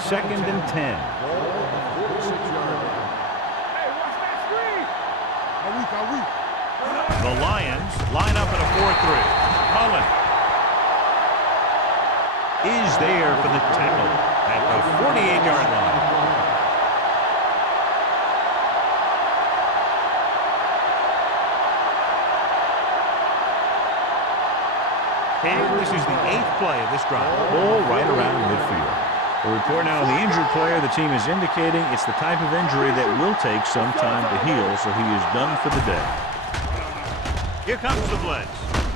Second and 10. Ball on the 46-yard line. Hey, watch that screen. Are we? The Lions line up in a 4-3. Cullen is there for the tackle at the 48-yard line. And this is the 8th play of this drive. Ball right around midfield. A report now on the injured player. The team is indicating it's the type of injury that will take some time to heal, so he is done for the day. Here comes the blitz.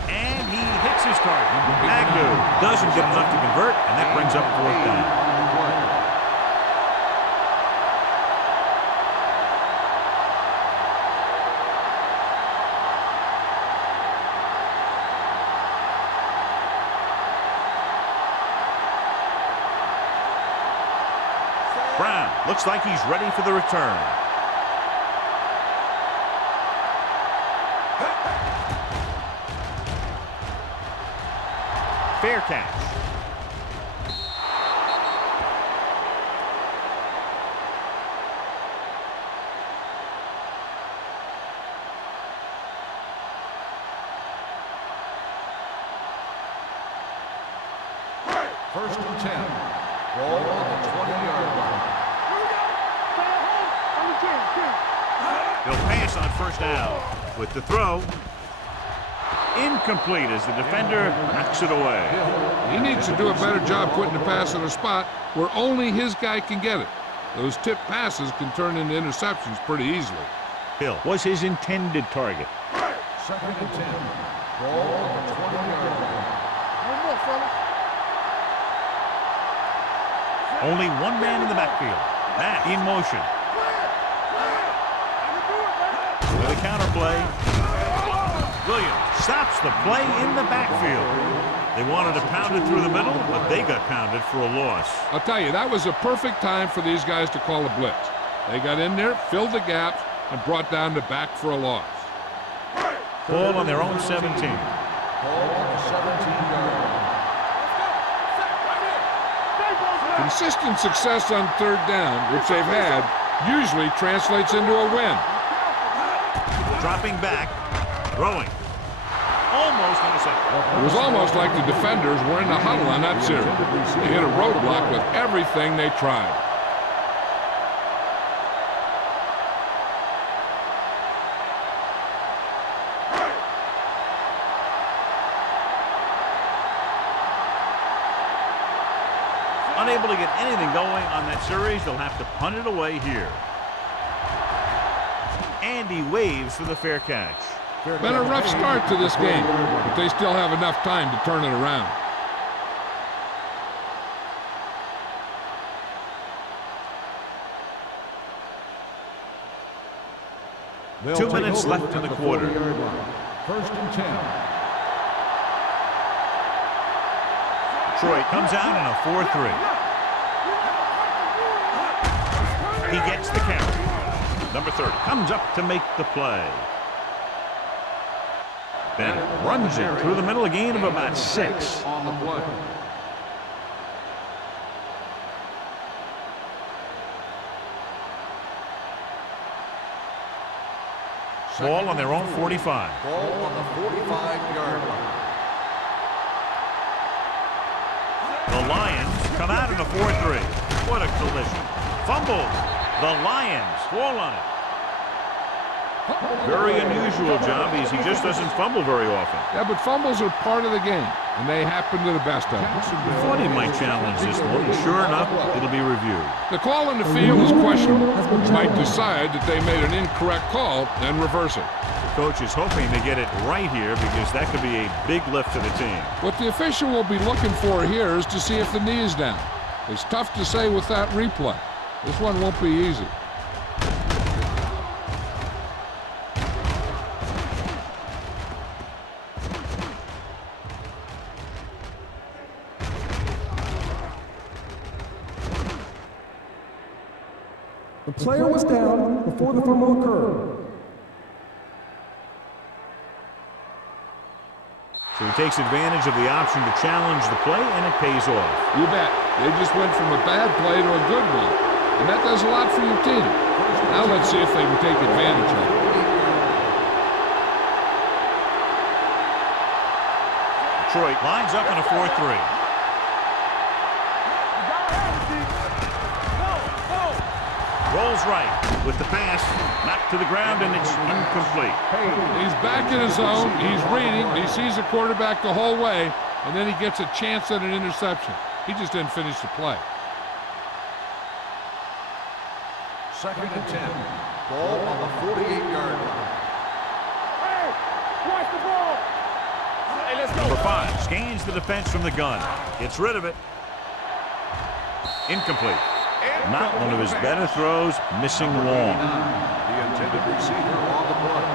And he hits his target. Agnew doesn't get enough to convert, and that brings up fourth down. Brown looks like he's ready for the return. Fair catch. First and 10. Ball on the 20-yard line. He'll pass on first down. With the throw, incomplete as the defender knocks it away. He needs to do a better job putting the pass in a spot where only his guy can get it. Those tip passes can turn into interceptions pretty easily. Hill was his intended target. Second and 10. Ball on the 20-yard line. One more, fella. Only one man in the backfield. Matt in motion. With a counter play. Williams stops the play in the backfield. They wanted to pound it through the middle, but they got pounded for a loss. I'll tell you, that was a perfect time for these guys to call a blitz. They got in there, filled the gaps, and brought down the back for a loss. Ball on their own 17. Ball on the 17-yard line. Consistent success on third down, which they've had, usually translates into a win. Dropping back, throwing. Almost intercepted. It was almost like the defenders were in the huddle on that series. They hit a roadblock with everything they tried. Unable to get anything going on that series, they'll have to punt it away here. And he waves for the fair catch. Been a rough start to this game, but they still have enough time to turn it around. They'll 2 take minutes over left in the at quarter. 40-yard line. First and 10. Detroit comes out in a 4-3. He gets the carry. Number 30 comes up to make the play. Bennett runs it through the middle, a gain of about 6. On the play. Ball on their own 45. Ball on the 45-yard line. The Lions come out in a 4-3. What a collision. Fumbles. The Lions fall on it. Very unusual job. He just doesn't fumble very often. Yeah, but fumbles are part of the game, and they happen to the best of us. I thought he might challenge this one, and sure enough, it'll be reviewed. The call on the field is questionable. He might decide that they made an incorrect call and reverse it. The coach is hoping to get it right here because that could be a big lift to the team. What the official will be looking for here is to see if the knee is down. It's tough to say with that replay. This one won't be easy. The player was down before the fumble occurred. So he takes advantage of the option to challenge the play, and it pays off. You bet. They just went from a bad play to a good one. And that does a lot for your team. Now let's see if they can take advantage of it. Detroit lines up in a 4-3. Rolls right with the pass, knocked to the ground, and it's incomplete. He's back in his zone. He's reading. He sees the quarterback the whole way, and then he gets a chance at an interception. He just didn't finish the play. 2nd and 10. Ball on the 48-yard line. Hey, watch the ball. Hey, let's go. Number 5 scans the defense from the gun. Gets rid of it. Incomplete. Not one of his better throws, missing long. The intended receiver on the play.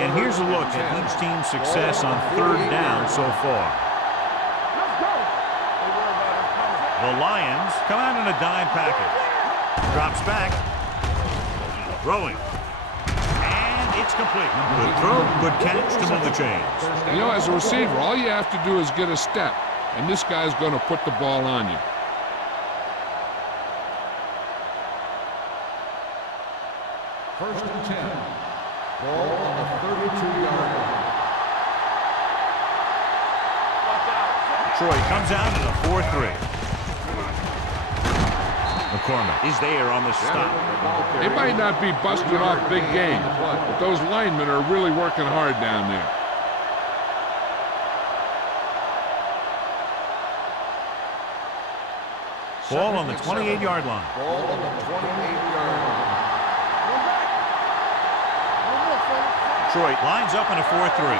And here's a look at each team's success on 3rd down so far. Let's go. Don't worry about it. Come on. The Lions come out in a dime package. Drops back. Throwing. And it's complete. Good throw, good catch to move the chains. You know, as a receiver, all you have to do is get a step, and this guy's going to put the ball on you. First and 10. Ball on the 32-yard line. Detroit comes out in a 4-3. McCormick is there on the stop. They might not be busting off big games, but those linemen are really working hard down there. Ball on the 28-yard line. Ball on the 28-yard line. Detroit lines up in a 4-3.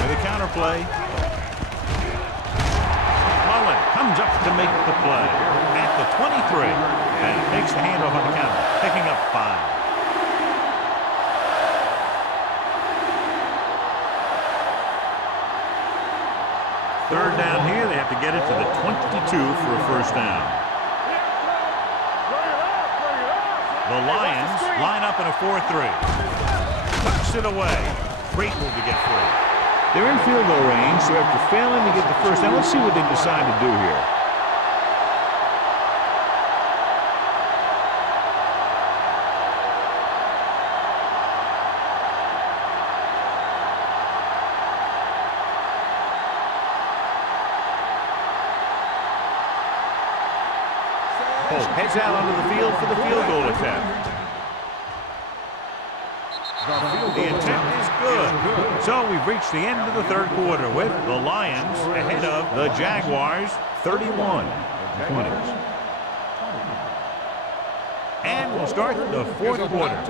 With a counter play. Mullen comes up to make the play. At the 23. And takes the handoff on the counter, picking up 5. Third down here, they have to get it to the 22 for a first down. The Lions line up in a 4-3. Tucks it away. Great move to get free. They're in field goal range, so after failing to get the first down, let's see what they decide to do here. Holt heads out onto the field for the field goal attempt. The intent is good. So we've reached the end of the 3rd quarter with the Lions ahead of the Jaguars 31-20. And we'll start the 4th quarter.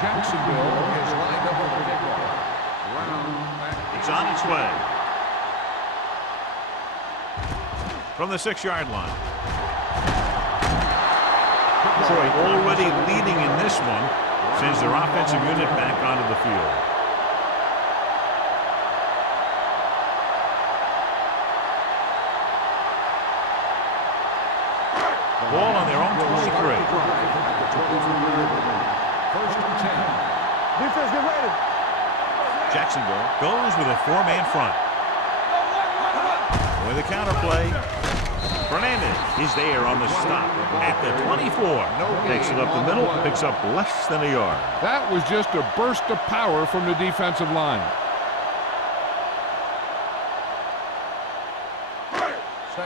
Jacksonville is lined up for the kickoff. It's on its way. From the 6-yard line. Detroit already leading in this one, sends their offensive unit back onto the field. Ball on their own 23. First and 10. Defense, get ready. Jacksonville goes with a 4-man front. With a counterplay. Fernandez is there on the stop at the 24. Takes it up the middle, picks up less than a yard. That was just a burst of power from the defensive line.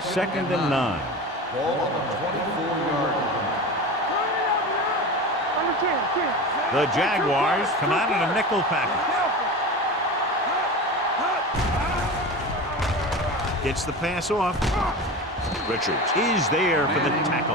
Second and 9. Ball on the 24-yard line. The Jaguars come out in a nickel package. Gets the pass off. Richards is there for the tackle.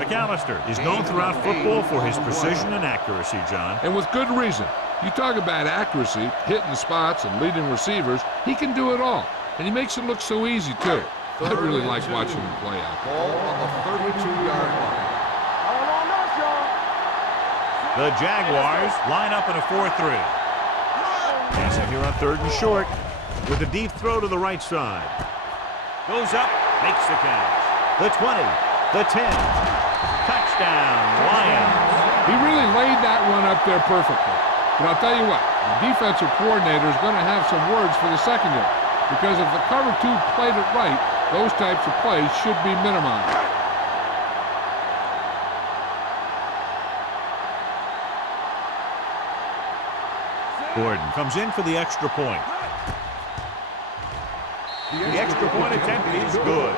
McAllister is known throughout football for his precision and accuracy, John. And with good reason. You talk about accuracy, hitting spots, and leading receivers. He can do it all. And he makes it look so easy, too. I really like watching him play out. Ball on the 32-yard line. The Jaguars line up in a 4-3. Passing here on 3rd and short with a deep throw to the right side. Goes up, makes the catch. The 20, the 10. Touchdown, Lions. He really laid that one up there perfectly. But I'll tell you what, the defensive coordinator is going to have some words for the secondary. Because if the cover 2 played it right, those types of plays should be minimized. Gordon comes in for the extra point. The extra point attempt is good.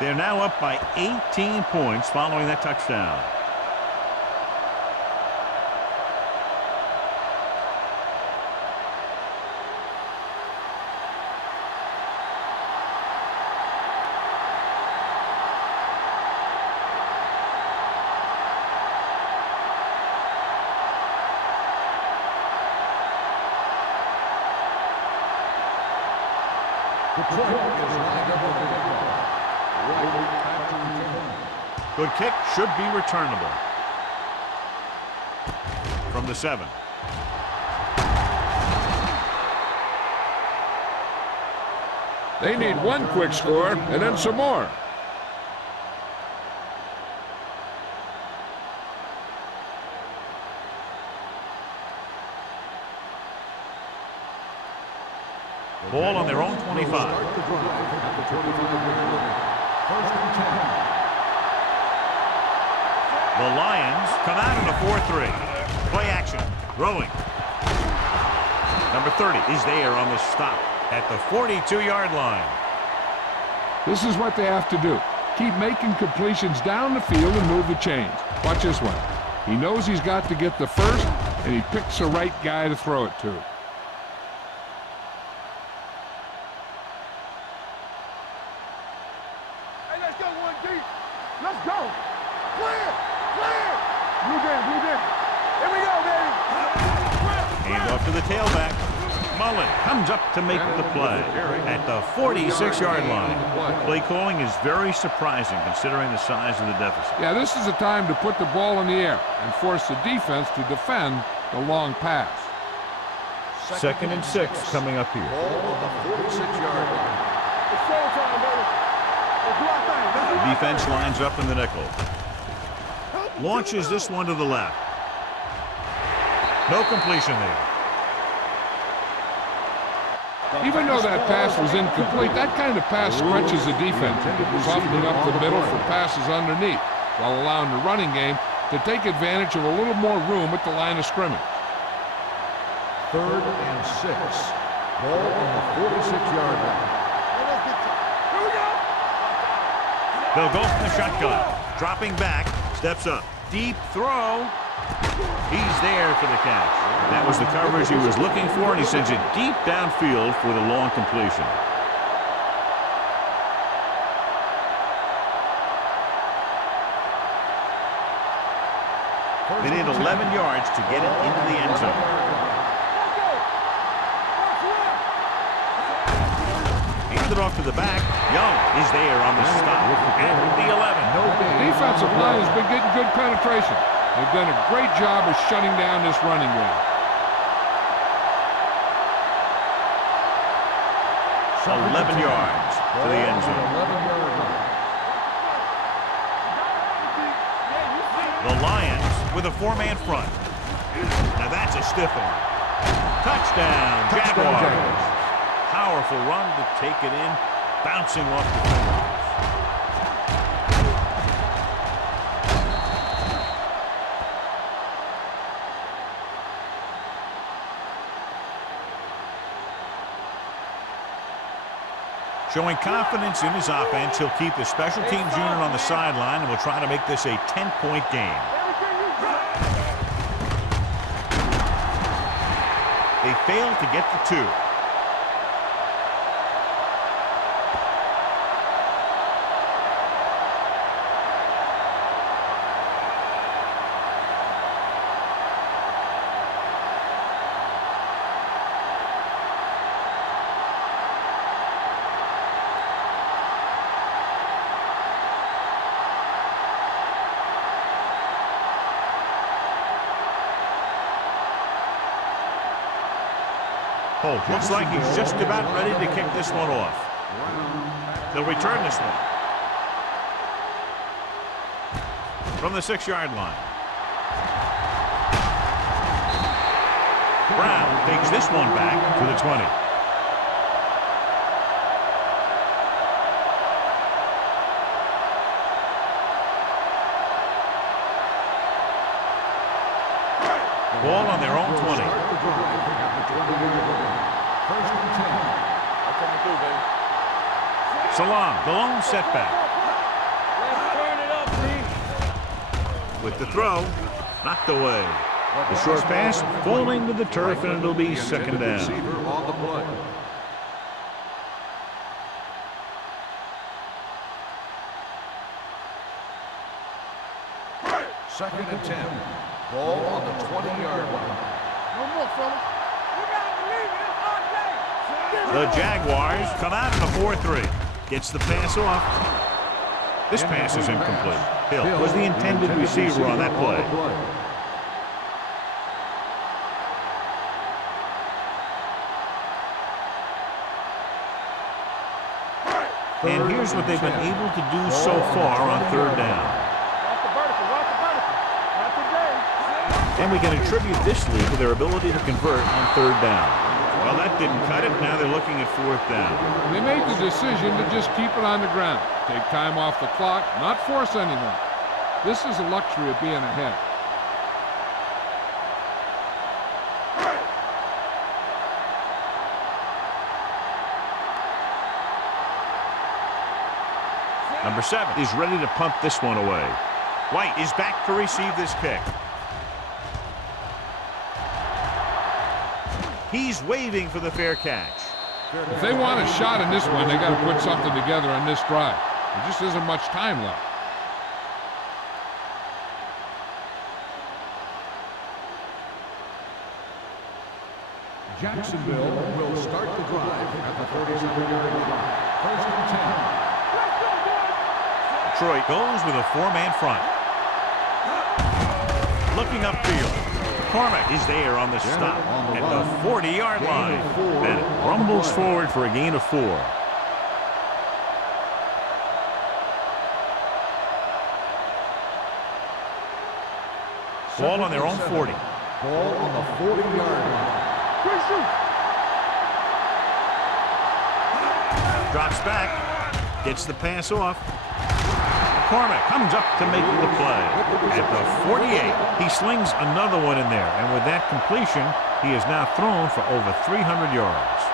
They're now up by 18 points following that touchdown. Good kick, should be returnable. From the 7. They need one quick score and then some more. Ball on their own 25. The Lions come out in a 4-3. Play action. Throwing. Number 30 is there on the stop at the 42-yard line. This is what they have to do. Keep making completions down the field and move the chains. Watch this one. He knows he's got to get the first, and he picks the right guy to throw it to. Let's go. Clear. Clear. Blue down. Here we go, baby. Hand off to the tailback. Mullen comes up to make the play at the 46-yard line. Play calling is very surprising considering the size of the deficit. Yeah, this is the time to put the ball in the air and force the defense to defend the long pass. 2nd and 6 coming up here. Ball on the 46-yard line. It's showtime, baby. Let's do our thing. The defense lines up in the nickel. Launches this one to the left. No completion there. Even though that pass was incomplete, that kind of pass stretches the defense, softening up the middle for passes underneath, while allowing the running game to take advantage of a little more room at the line of scrimmage. 3rd and 6. Ball on the 46-yard line. Here we go. They'll go from the shotgun. Dropping back, steps up. Deep throw. He's there for the catch. That was the coverage he was looking for, and he sends it deep downfield for the long completion. They need 11 yards to get it into the end zone. hand it off to the back. Young is there on the stop at the 11. The defensive line has been getting good penetration. They've done a great job of shutting down this running game. 11 yards to the end zone. The Lions with a 4-man front. Now that's a stiff one. Touchdown, Jaguars. Powerful run to take it in, bouncing off the fence. Showing confidence in his offense, he'll keep the special teams unit on the sideline and will try to make this a 10-point game. They failed to get the 2. Looks like he's just about ready to kick this one off. They'll return this one from the 6-yard line. Brown takes this one back to the 20. Ball on their own 20. Salam, the lone setback. With the throw, knocked away. The short pass falling to the turf, and it'll be second down. Second and 10. Ball on the 20-yard line. No more, fellas. You gotta believe it. It's our day. The Jaguars come out in a 4-3. Gets the pass off. This pass is incomplete. Hill was the intended receiver on that play. And here's what they've been able to do so far on third down. And we can attribute this lead to their ability to convert on third down. Well, that didn't cut it. Now they're looking at fourth down. They made the decision to just keep it on the ground. Take time off the clock, not force anything. This is a luxury of being ahead. Number 7 is ready to pump this one away. White is back to receive this kick. He's waving for the fair catch. If they want a shot in this one, they got to put something together on this drive. There just isn't much time left. Jacksonville will start the drive at the 37-yard line. First and 10. Detroit goes with a 4-man front. Looking upfield. McCormick is there on the stop at the 40-yard line. Bennett rumbles forward for a gain of 4. Ball on their own 40. Ball on the 40-yard line. Drops back. Gets the pass off. McCormick comes up to make the play. At the 48, he slings another one in there. And with that completion, he is now thrown for over 300 yards.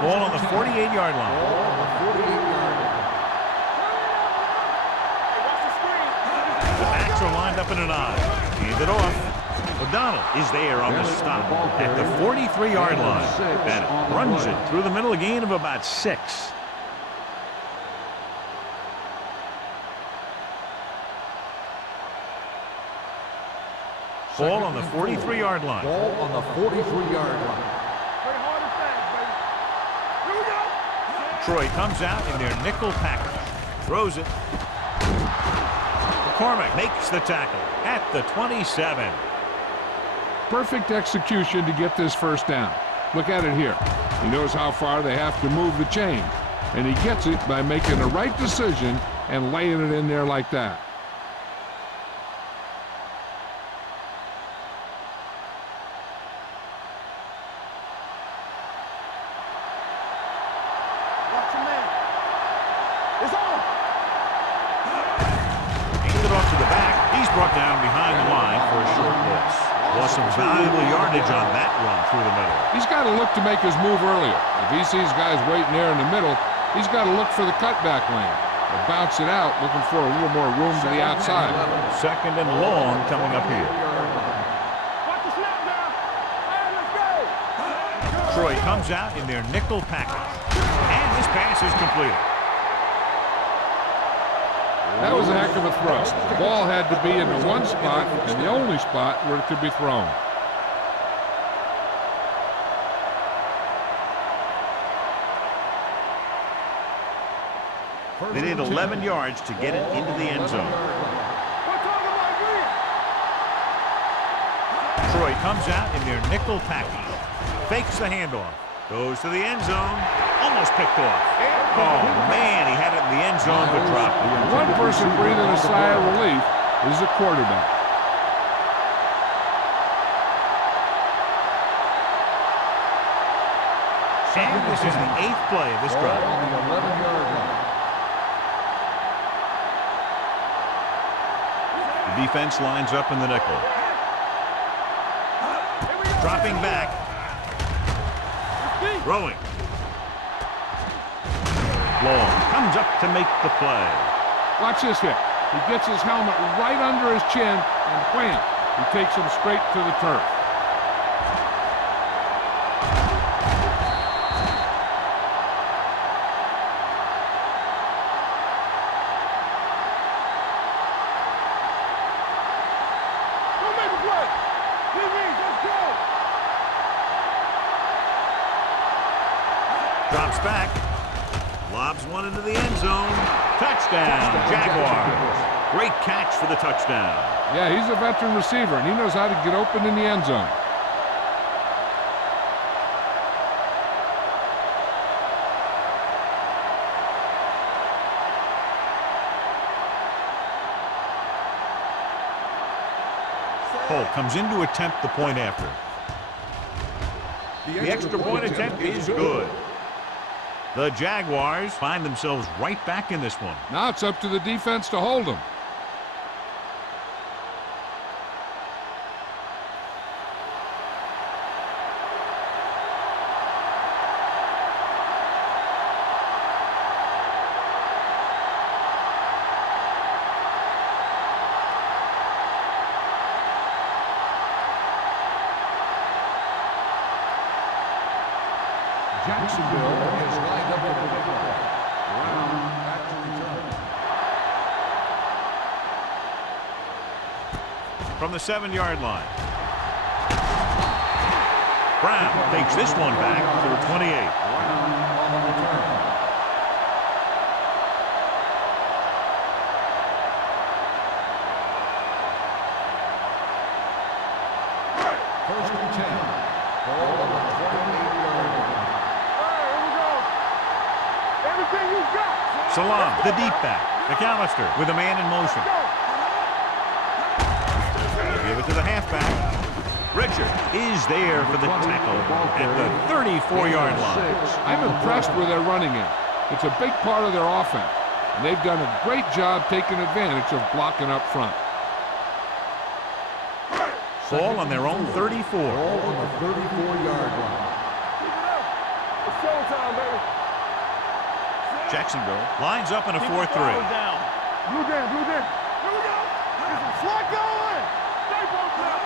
Ball on the 48-yard line. The backs are lined up in an I. Hand it off. O'Donnell is there on the stop at the 43-yard line. Bennett runs it through the middle, a gain of about 6. Ball on the 43-yard line. Ball on the 43-yard line. Play hard and fast, baby. Here we go. Troy comes out in their nickel package. Throws it. McCormick makes the tackle at the 27. Perfect execution to get this first down. Look at it here. He knows how far they have to move the chain, and he gets it by making the right decision and laying it in there like that. Watch your man. It's on. Handed off to the back. He's brought down behind the line for a short loss. Lost some valuable yardage on that run through the middle. He's got to look to make his move earlier. If he sees guys waiting there in the middle, he's got to look for the cutback lane or bounce it out, looking for a little more room to the outside. Second and long coming up here. Watch the snap down. All right, let's go. Troy comes out in their nickel package. And his pass is completed. That was a heck of a thrust. The ball had to be in the one spot and the only spot where it could be thrown. They need 11 yards to get it into the end zone. We're talking about green. Troy comes out in their nickel package. Fakes the handoff. Goes to the end zone. Almost picked off. Oh, man, he had it in the end zone but dropped it. One person breathing a sigh of relief is the quarterback. And this is the 8th play of this drive. On the 11-yard line. The defense lines up in the nickel. Dropping back. Throwing. Long comes up to make the play. Watch this hit. He gets his helmet right under his chin and wham, he takes him straight to the turf. Don't make a play. DBs, let's go. Drops back. Lobs one into the end zone. Touchdown, Jaguars. Great catch for the touchdown. Yeah, he's a veteran receiver, and he knows how to get open in the end zone. Holt comes in to attempt the point after. The extra point attempt is good. The Jaguars find themselves right back in this one. Now it's up to the defense to hold him. Jacksonville is lined up with the football. Brown back to return. From the 7-yard line. Brown takes this one back to the 28. Brown on the return. First and 10. Ball on the 28-yard line. All right, here we go. Everything you got. Salam, the deep back. McAllister with a man in motion. Go. Give it to the halfback. Richard is there for the tackle at the 34-yard line. I'm impressed with their running game. It's a big part of their offense, and they've done a great job taking advantage of blocking up front. Ball on their own 34. Ball on the 34-yard line. Keep it up. It's showtime, baby. Jacksonville lines up in a 4-3. Blue down, blue down. Here we go. This is Flacco in. Stay both down.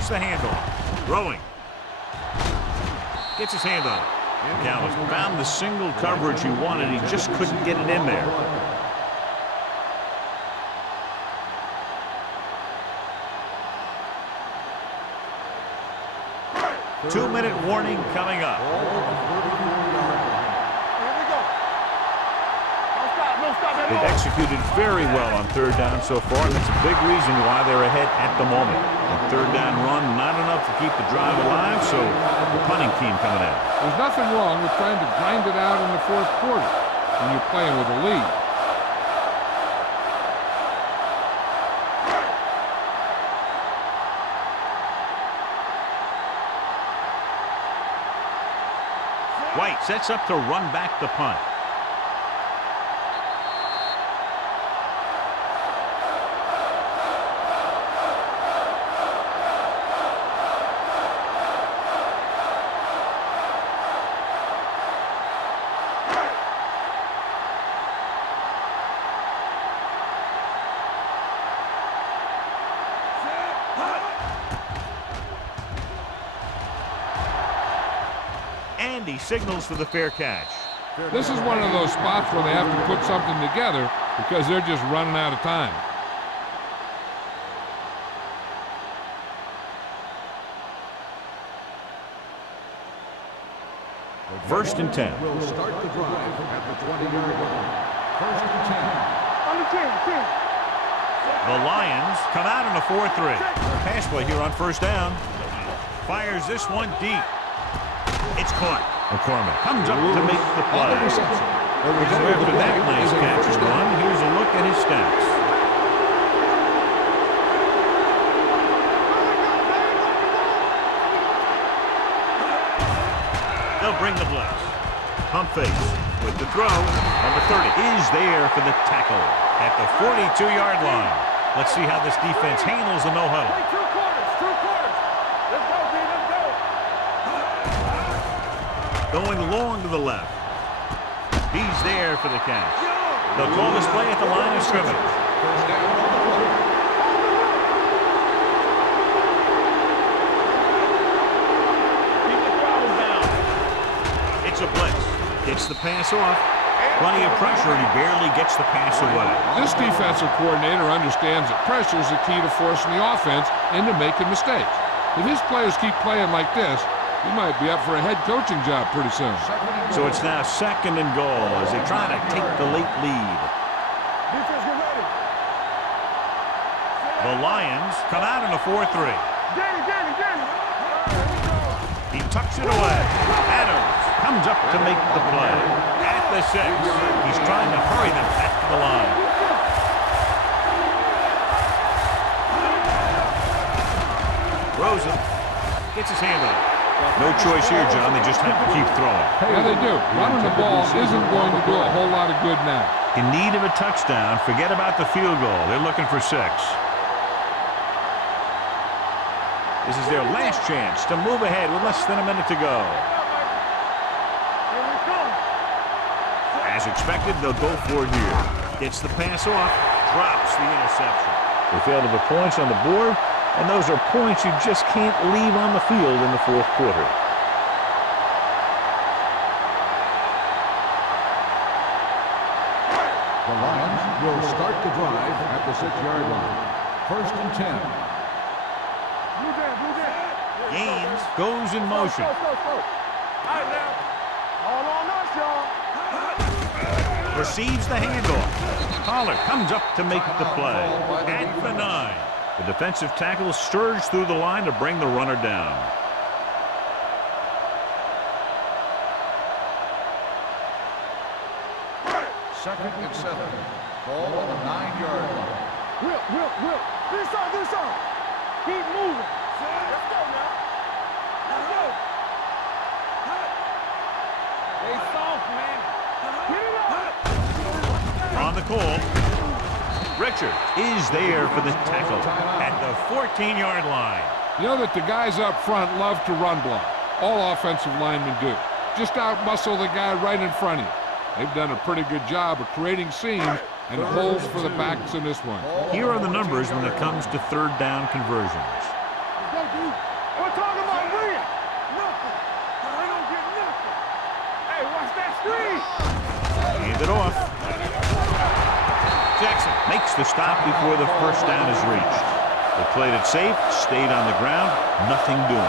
Takes the handoff. Throwing. Gets his hand on it. Callis found the single coverage he wanted. He just couldn't get it in there. 2-minute warning coming up. They've executed very well on third down so far, and that's a big reason why they're ahead at the moment. The third down run, not enough to keep the drive alive, so the punting team coming out. There's nothing wrong with trying to grind it out in the fourth quarter when you're playing with a lead. White sets up to run back the punt. And he signals for the fair catch. This is one of those spots where they have to put something together because they're just running out of time. First and 10. Will start the drive at the 20-yard line. First and 10. On the 10. The Lions come out in a 4-3. Pass play here on first down. Fires this one deep. It's caught. McCormick comes up to make the play. So after that nice catch is done, here's a look at his stats. They'll bring the blitz. Pump fake with the throw. Number 30 is there for the tackle at the 42-yard line. Let's see how this defense handles the no-huddle. Play 2 quarters. Let's go, B, let's go. Going long to the left. He's there for the catch. They'll call this play at the line of scrimmage. First down on the play. Keep the throttle down. It's a blitz. Gets the pass off. Plenty of pressure, and he barely gets the pass away. This defensive coordinator understands that pressure is the key to forcing the offense into making mistakes. If his players keep playing like this, he might be up for a head coaching job pretty soon. So it's now 2nd and goal as they try to take the late lead. Defense, get ready. The Lions come out in a 4-3. Danny. He tucks it away. Adams comes up to make the play. At the 6. He's trying to hurry them back to the line. Throws it. Gets his hand on it. No choice here, John. They just have to keep throwing. Yeah, they do. Running the ball isn't going to do a whole lot of good now. In need of a touchdown, forget about the field goal. They're looking for 6. This is their last chance to move ahead with less than a minute to go. Here we come. As expected, they'll go for it here. Gets the pass off, drops the interception. They fail to put points on the board, and those are points you just can't leave on the field in the fourth quarter. The Lions will start the drive at the 6-yard line. First and 10. Blue down. Gaines goes in motion. Go. All right, now. All on us, y'all. Receives the handoff. Pollard comes up to make the play. At the 9. The defensive tackle surged through the line to bring the runner down. Second and 7. Ball on the 9-yard line. Will. Do something. Keep moving. Let's go now. Let's go. They soft, man. Get it up. On the call, Richard is there for the tackle at the 14-yard line. You know that the guys up front love to run block. All offensive linemen do. Just out-muscle the guy right in front of you. They've done a pretty good job of creating seams and holes for the backs in this one. Here are the numbers when it comes to third down conversions. Go, dude. Jackson makes the stop before the first down is reached. They played it safe, stayed on the ground, nothing doing.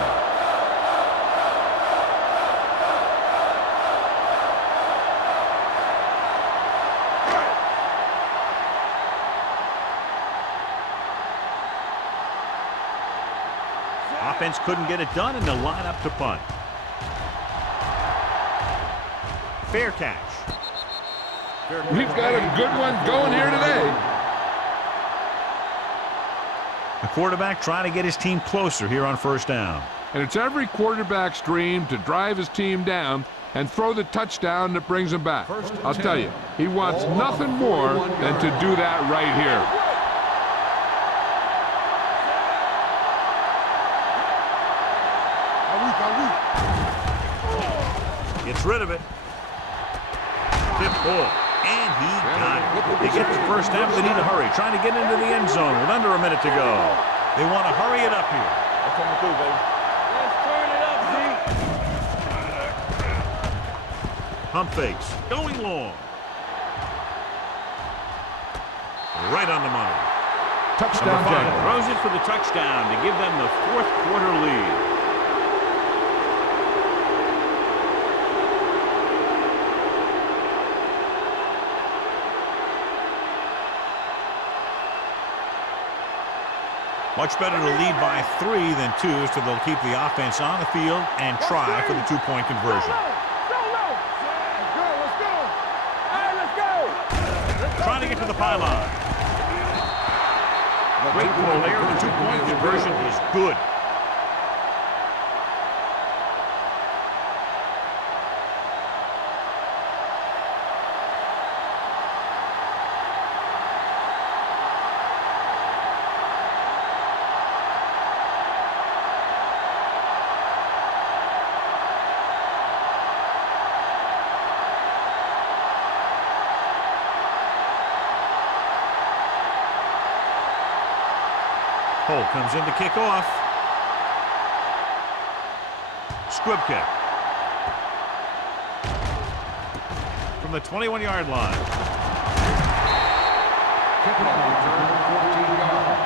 Offense couldn't get it done, and they'll line up to punt. Fair catch. We've got a good one going here today. The quarterback trying to get his team closer here on first down. And it's every quarterback's dream to drive his team down and throw the touchdown that brings him back. I'll tell you, he wants nothing more than to do that right here. Gets rid of it. Tip ball. And he got it. They get the first down, but they need to hurry. Trying to get into the end zone with under a minute to go. They want to hurry it up here. That's coming through, baby. Let's turn it up, Z. Pump fakes. Going long. Right on the money. Touchdown, Jaguars. Throws it for the touchdown to give them the fourth quarter lead. Much better to lead by 3 than 2, so they'll keep the offense on the field and try for the two-point conversion. Let's go. All right, let's go. Trying to get to the pylon. Great call there. The two-point conversion is good. Cole comes in to kick off. Squib kick. From the 21-yard line. Kickoff return, 14 yards.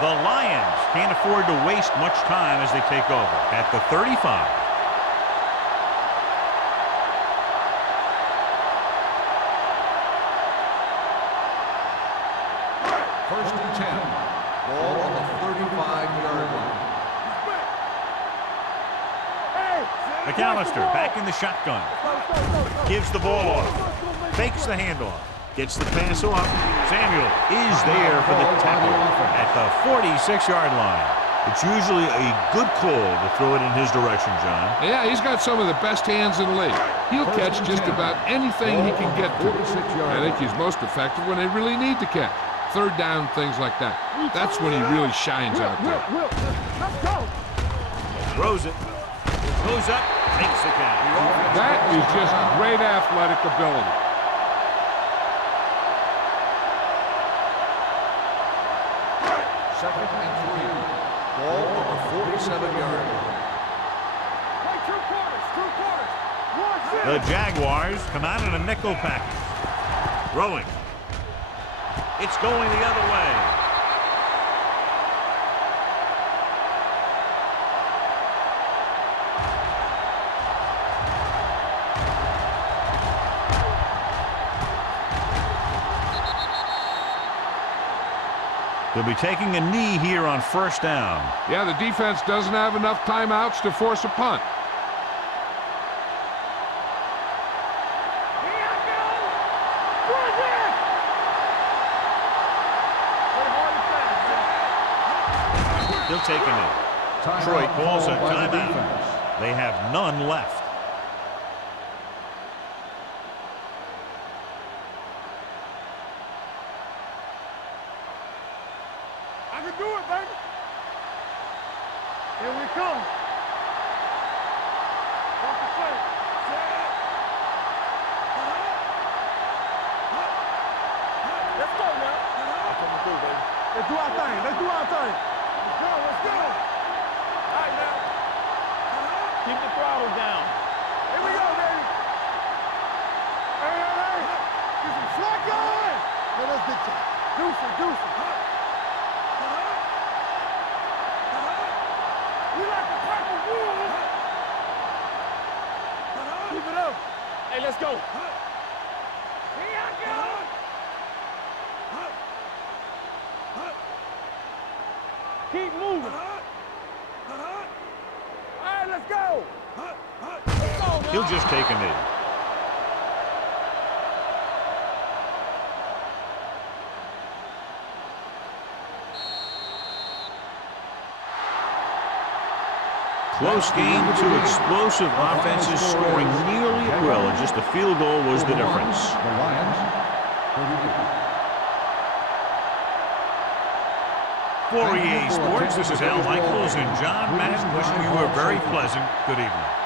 The Lions can't afford to waste much time as they take over at the 35. First and 10. Ball on the 35-yard line. McAllister back in the shotgun. Gives the ball off. Fakes the handoff. Gets the pass off. Samuel is there for the tackle at the 46-yard line. It's usually a good call to throw it in his direction, John. Yeah, he's got some of the best hands in the league. He'll catch just about anything he can get to. I think he's most effective when they really need to catch. Third down, things like that. That's when he really shines out there. Let's go. Throws it. Goes up. Makes the catch. That is just great athletic ability. Second and 3. Ball on the 47-yard line. Wait, two quarters. The Jaguars come out in a nickel package. Throwing. It's going the other way. They'll be taking a knee here on first down. Yeah, the defense doesn't have enough timeouts to force a punt. Still taking it. Detroit calls a timeout. They have none left. I can do it, baby. Here we come. Off the plate. Let's go now. I'm coming through, baby. Let's do our thing. Let's do our thing. Let's go. Let's go. All right, now. Keep the throttle down. Here we go, baby. Hey, hey, hey. Get some slack going. Let us get Juicy, juicy. You like the purple wool. Keep it up. Hey, let's go. Here I go. Keep moving. All right, let's go. Let's go, man. He'll just take a knee. Close game, two explosive offenses scoring nearly at will, and just a field goal was the difference. The Lions, 38. For EA Sports, this is Al Michaels and John Madden wishing you a very pleasant good evening.